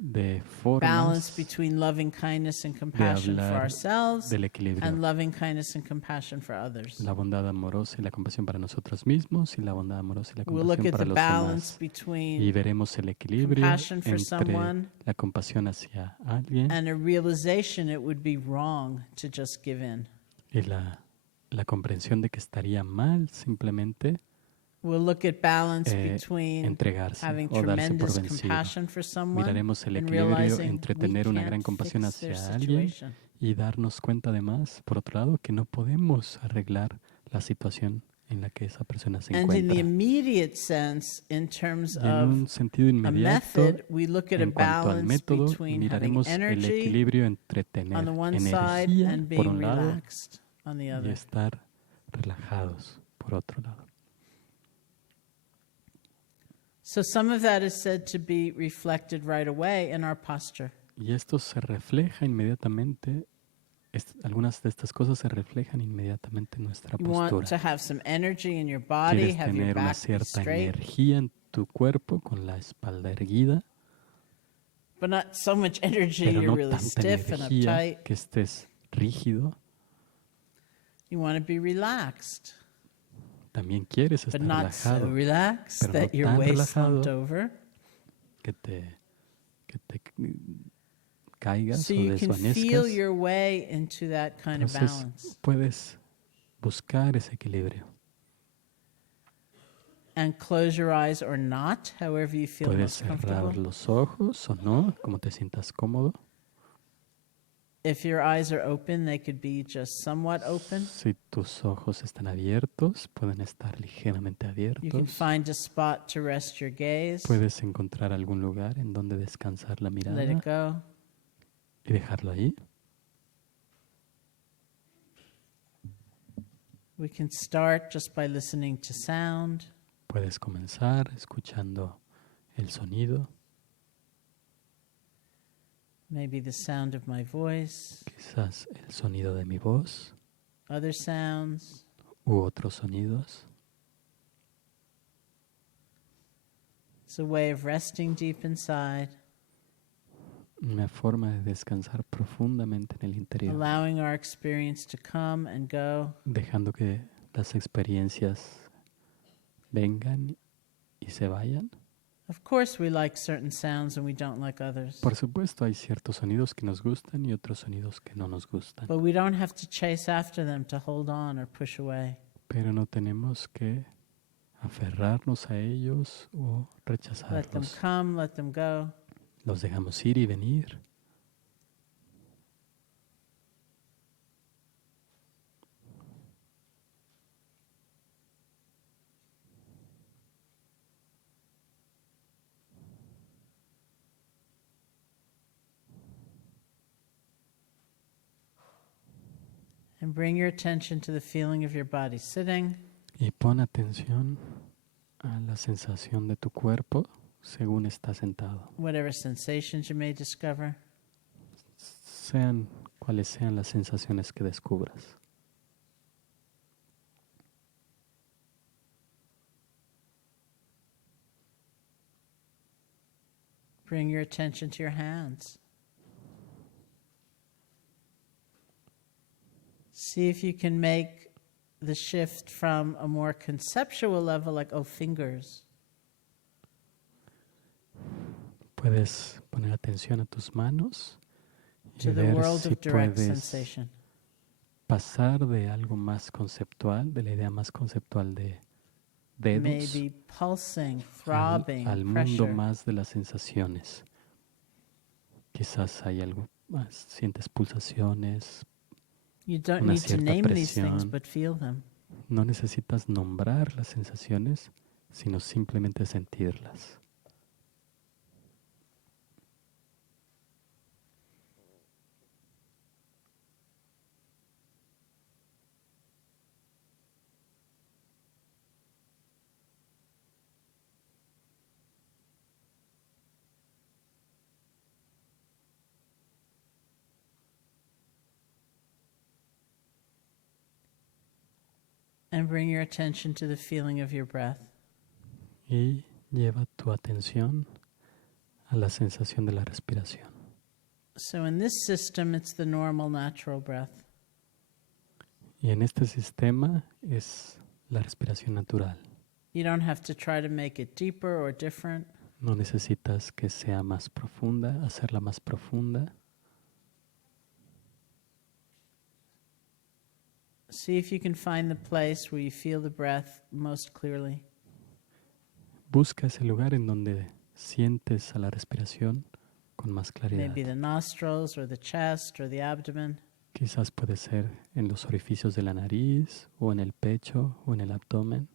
de formas de hablar del equilibrio, la bondad amorosa y la compasión para nosotros mismos y la bondad amorosa y la compasión para los demás. Y veremos el equilibrio entre la compasión hacia alguien y la comprensión de que estaría mal simplemente entregarse o darse por vencido. Miraremos el equilibrio entre tener una gran compasión hacia alguien y darnos cuenta además, por otro lado, que no podemos arreglar la situación en la que esa persona se encuentra. Y en un sentido inmediato, en cuanto al método, miraremos el equilibrio entre tener energía, por un lado, y estar relajados, por otro lado. So some of that is said to be reflected right away in our posture. Y esto se refleja inmediatamente, algunas de estas cosas se reflejan inmediatamente en nuestra postura. You want to have some energy in your body, Quieres have your tener una back be cierta straight, energía en tu cuerpo con la espalda erguida, but not so much energy pero you're no really tanta stiff and energía uptight. que estés rígido. You want to be relaxed, También quieres but estar not so relajado, relaxed pero no that your tan waist slumped relajado over. que te caigas So o you can feel desvanezcas. your way into that kind of Entonces balance. puedes buscar ese equilibrio. And close your eyes or not, however you feel Puedes most cerrar comfortable. los ojos o no, como te sientas cómodo. If your eyes are open, they could be just somewhat open. Si tus ojos están abiertos, pueden estar ligeramente You can abiertos. find a spot to rest your gaze. Puedes encontrar algún lugar en donde descansar la Let it mirada go. y dejarlo ahí. We can start just by listening to sound. Puedes comenzar escuchando el sonido, Maybe the sound of my voice, quizás el sonido de mi voz other sounds. u otros sonidos. It's a way of resting deep inside, Una forma de descansar profundamente en el interior, allowing our experience to come and go. dejando que las experiencias vengan y se vayan. Of course, we like certain sounds and we don't like others. Por supuesto, hay ciertos sonidos que nos gustan y otros sonidos que no nos gustan. But we don't have to chase after them to hold on or push away. Pero no tenemos que aferrarnos a ellos o Let them rechazarlos. come, let them go. Los dejamos ir y venir. And bring your attention to the feeling of your body sitting. Y pon atención a la sensación de tu cuerpo según estás sentado. Whatever sensations you may discover. Sean cuales sean las sensaciones que descubras. Bring your attention to your hands. See if you can make the shift from a more conceptual level, like, oh, fingers. Puedes poner atención a tus manos y To the ver world si of direct puedes sensation. pasar de algo más conceptual, de la idea más conceptual de dedos, Maybe pulsing, throbbing, al mundo pressure. más de las sensaciones. Quizás hay algo más, sientes pulsaciones, You don't una need to cierta name these things, presión. but feel them. No necesitas nombrar las sensaciones, sino simplemente sentirlas. And bring your attention to the feeling of your breath. Y lleva tu atención a la sensación de la respiración. So in this system, it's the normal, natural breath. Y en este sistema es la respiración natural. You don't have to try to make it deeper or different. No necesitas que sea más profunda, hacerla más profunda. See if you can find the place where you feel the breath most clearly. Busca ese lugar en donde sientes a la respiración con más claridad. Maybe the nostrils or the chest or the abdomen. Quizás puede ser en los orificios de la nariz o en el pecho o en el abdomen.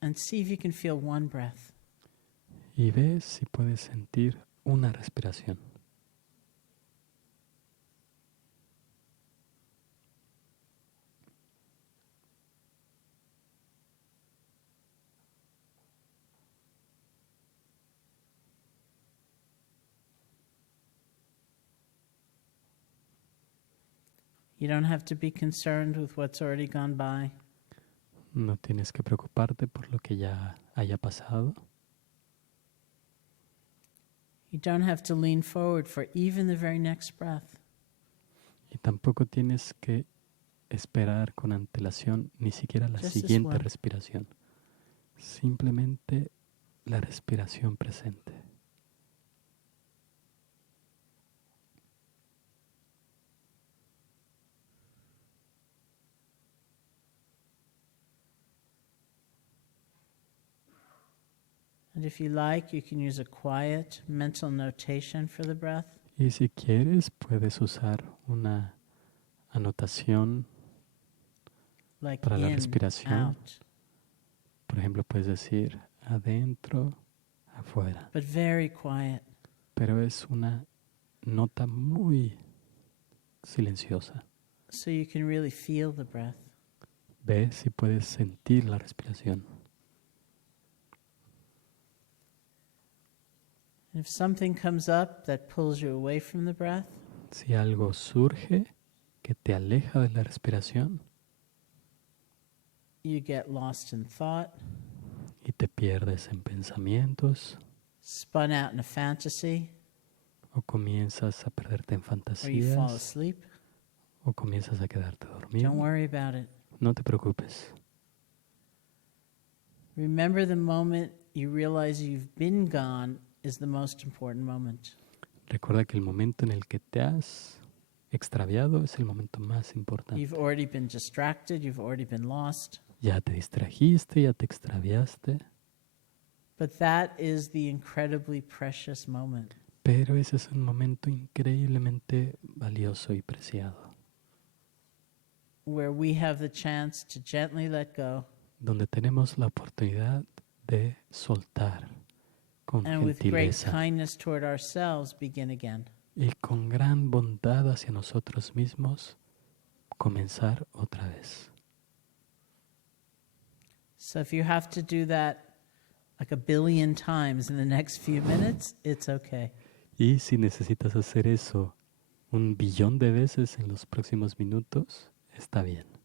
And see if you can feel one breath. Y ve si puedes sentir una respiración. You don't have to be concerned with what's already gone by. No tienes que preocuparte por lo que ya haya pasado. You don't have to lean forward for even the very next breath. Y tampoco tienes que esperar con antelación ni siquiera la siguiente respiración. Simplemente la respiración presente. And if you like, you can use a quiet mental notation for the breath. Y si quieres, puedes usar una anotación Like para la in, respiración. out. Por ejemplo, puedes decir adentro, afuera. But very quiet. Pero es una nota muy silenciosa. So you can really feel the breath. Ve si puedes sentir la respiración. If something comes up that pulls you away from the breath, si algo surge que te aleja de la respiración, you get lost in thought, y te pierdes en pensamientos, spun out in a fantasy, o comienzas a perderte en or you fall fantasías, asleep, o comienzas a quedarte dormido, don't worry about it. no te preocupes. Remember the moment you realize you've been gone is the most important moment. Recuerda que el momento en el que te has extraviado es el momento más importante. You've already been distracted, you've already been lost. Ya te distrajiste, ya te extraviaste, But that is the incredibly precious moment. pero ese es un momento increíblemente valioso y preciado, Where we have the chance to gently let go donde tenemos la oportunidad de soltar con and with great gentileza kindness toward ourselves begin again. y con gran bondad hacia nosotros mismos comenzar otra vez. So if you have to do that like a billion times in the next few minutes, it's okay. Y si necesitas hacer eso 1 billón de veces en los próximos minutos, está bien.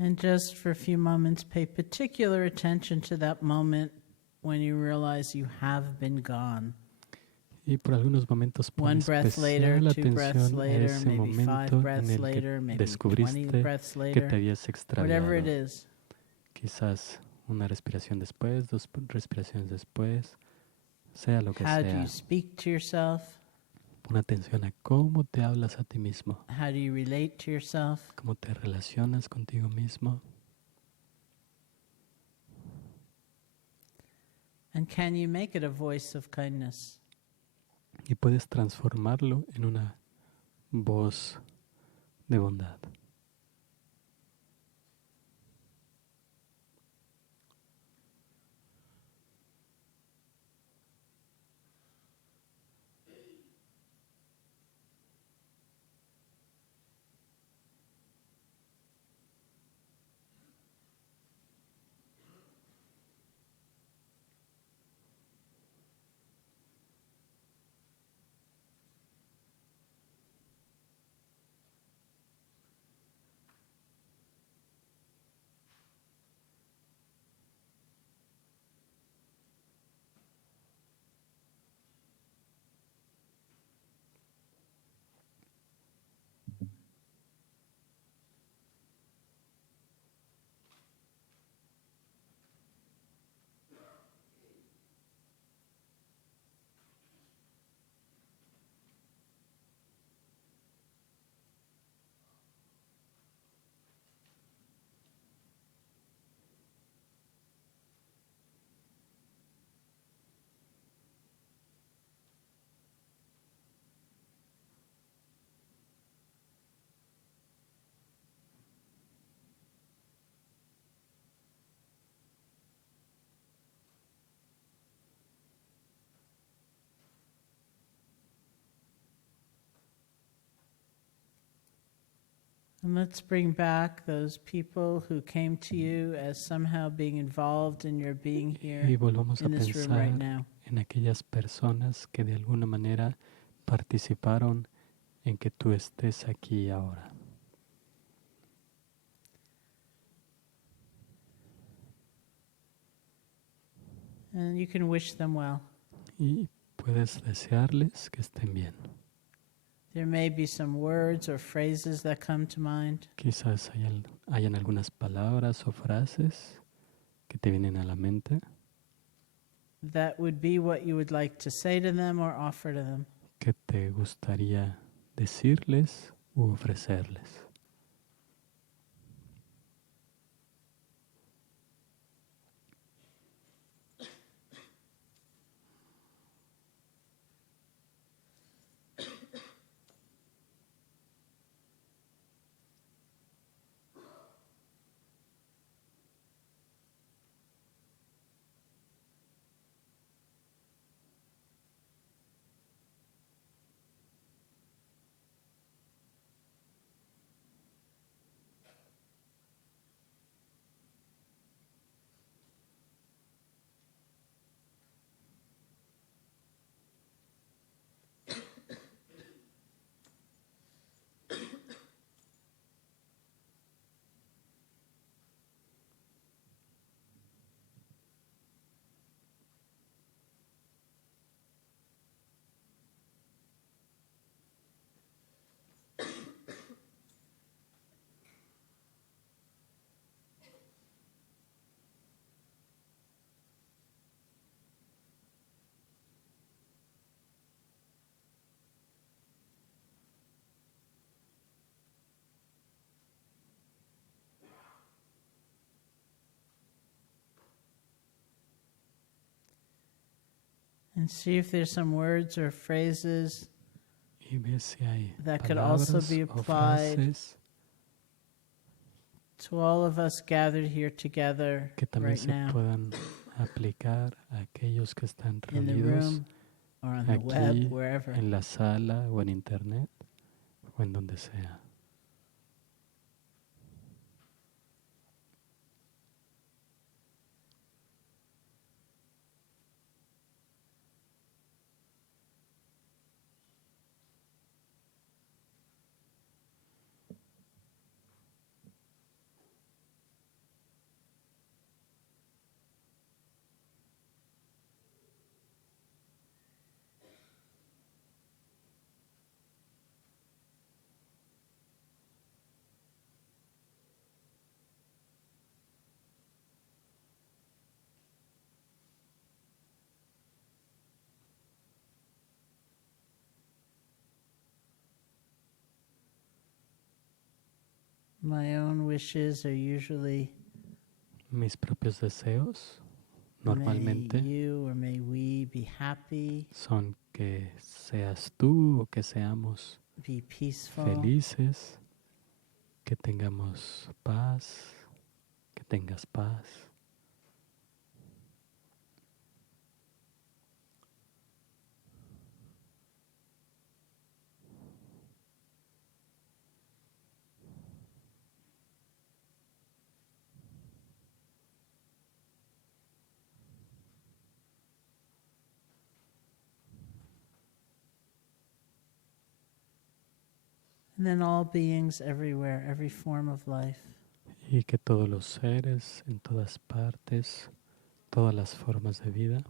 And just for a few moments, pay particular attention to that moment when you realize you have been gone. Y por algunos momentos pon especial atención a ese momento en el que descubriste que te habías extraviado. Quizás una respiración después, 2 respiraciones después, sea lo que sea. How do you speak to yourself? Pon atención a cómo te hablas a ti mismo. How do you relate to yourself? Cómo te relacionas contigo mismo. And can you make it a voice of kindness? Y puedes transformarlo en una voz de bondad. And let's bring back those people who came to you as somehow being involved in your being here Y volvamos a in this room right now. En aquellas personas que de alguna manera participaron en que tú estés aquí ahora. And you can wish them well. Y puedes desearles que estén bien. There may be some words or phrases that come to mind. Quizás hayan algunas palabras o frases que te vienen a la mente. That would be what you would like to say to them or offer to them. Que te gustaría decirles u ofrecerles. And see if there's some words or phrases that could also be applied to all of us gathered here together que también right se now. Puedan aplicar a aquellos que están in the reunidos room or on the aquí web, wherever. en la sala o en internet o en donde sea. My own wishes are usually mis propios deseos normalmente may you or may we be happy, son que seas tú o que seamos be peaceful, felices, que tengamos paz, que tengas paz. and then all beings everywhere, every form of life. Y que todos los seres en todas partes, todas las formas de vida,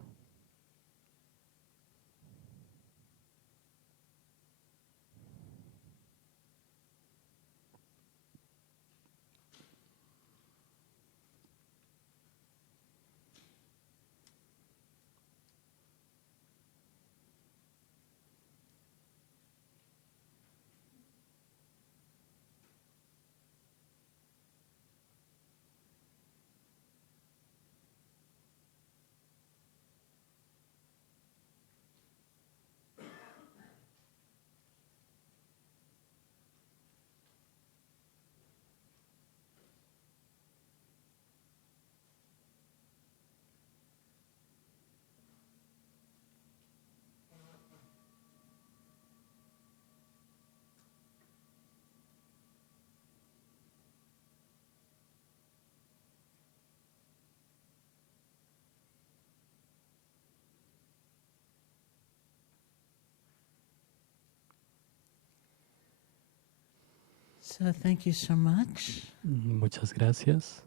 So thank you so much. muchas gracias.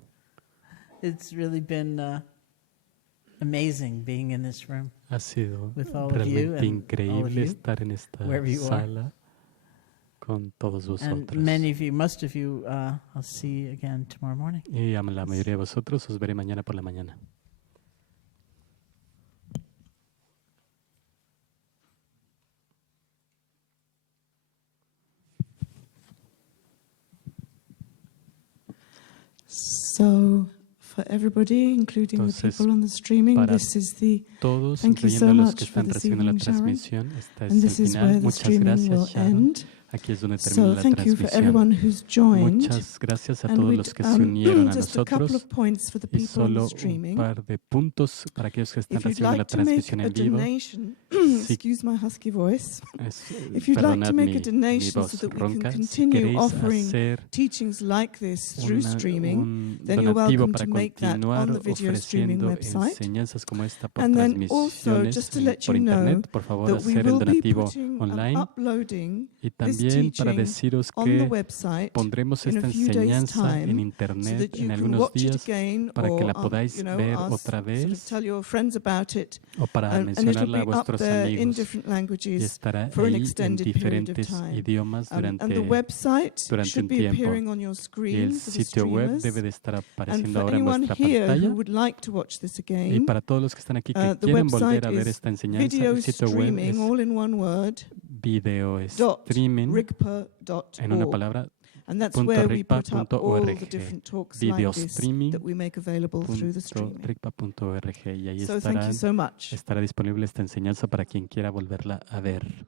It's really been amazing being in this room. Ha sido With all of you realmente and all of increíble you, estar en esta wherever you are. sala con todos And vosotros. many of you, most of you, I'll see you again tomorrow morning. Y a la mayoría de vosotros os veré mañana por la mañana. So, for everybody, including the Entonces, people on the streaming, para this is the todos, thank you incluyendo so los que much for están this recibiendo la evening, Sharon. transmisión. Este And es el this is where final. the Muchas streaming will gracias, Sharon. end. Aquí es donde termina So, la thank you for transmisión. everyone who's joined. Muchas gracias a And todos we'd, los que se unieron a just a couple nosotros. of points for the Y people on the solo un streaming. par de puntos para aquellos que están If you'd recibiendo la like to make transmisión a en vivo. donation, Si- excuse my husky voice. Es- If you'd like perdonad to make mi a donation voz so that we ronca. can Si continue queréis offering hacer teachings like this through streaming, un then you're donativo welcome para to make that continuar on the video streaming ofreciendo website. enseñanzas como esta por And then also, transmisiones just to let por you know internet, por favor, that we hacer el will be donativo putting online. uploading Y this también para teaching deciros on the que website pondremos in esta a few days' enseñanza en time, so internet that you en can algunos watch it días again para que or la podáis ver otra sort of vez tell your friends about it, o para and it'll mencionarla a be up vuestros there in amigos. different Y languages estará for an ahí en extended period of diferentes time. idiomas And durante the website durante should un be tiempo. appearing on your Y screen el for the sitio web streamers. debe de estar And apareciendo for ahora en anyone vuestra here pantalla. who would like to watch this Y again, para todos los que están aquí que the quieren volver website a ver is esta enseñanza, video el sitio web streaming, es all in one word, video streaming en una .rigpa.org. palabra And that's where we put up all the .rigpa.org. different talks Video like this streaming that we make available through the streaming. .rigpa.org y ahí So thank you so much. estará disponible esta enseñanza para quien quiera volverla a ver.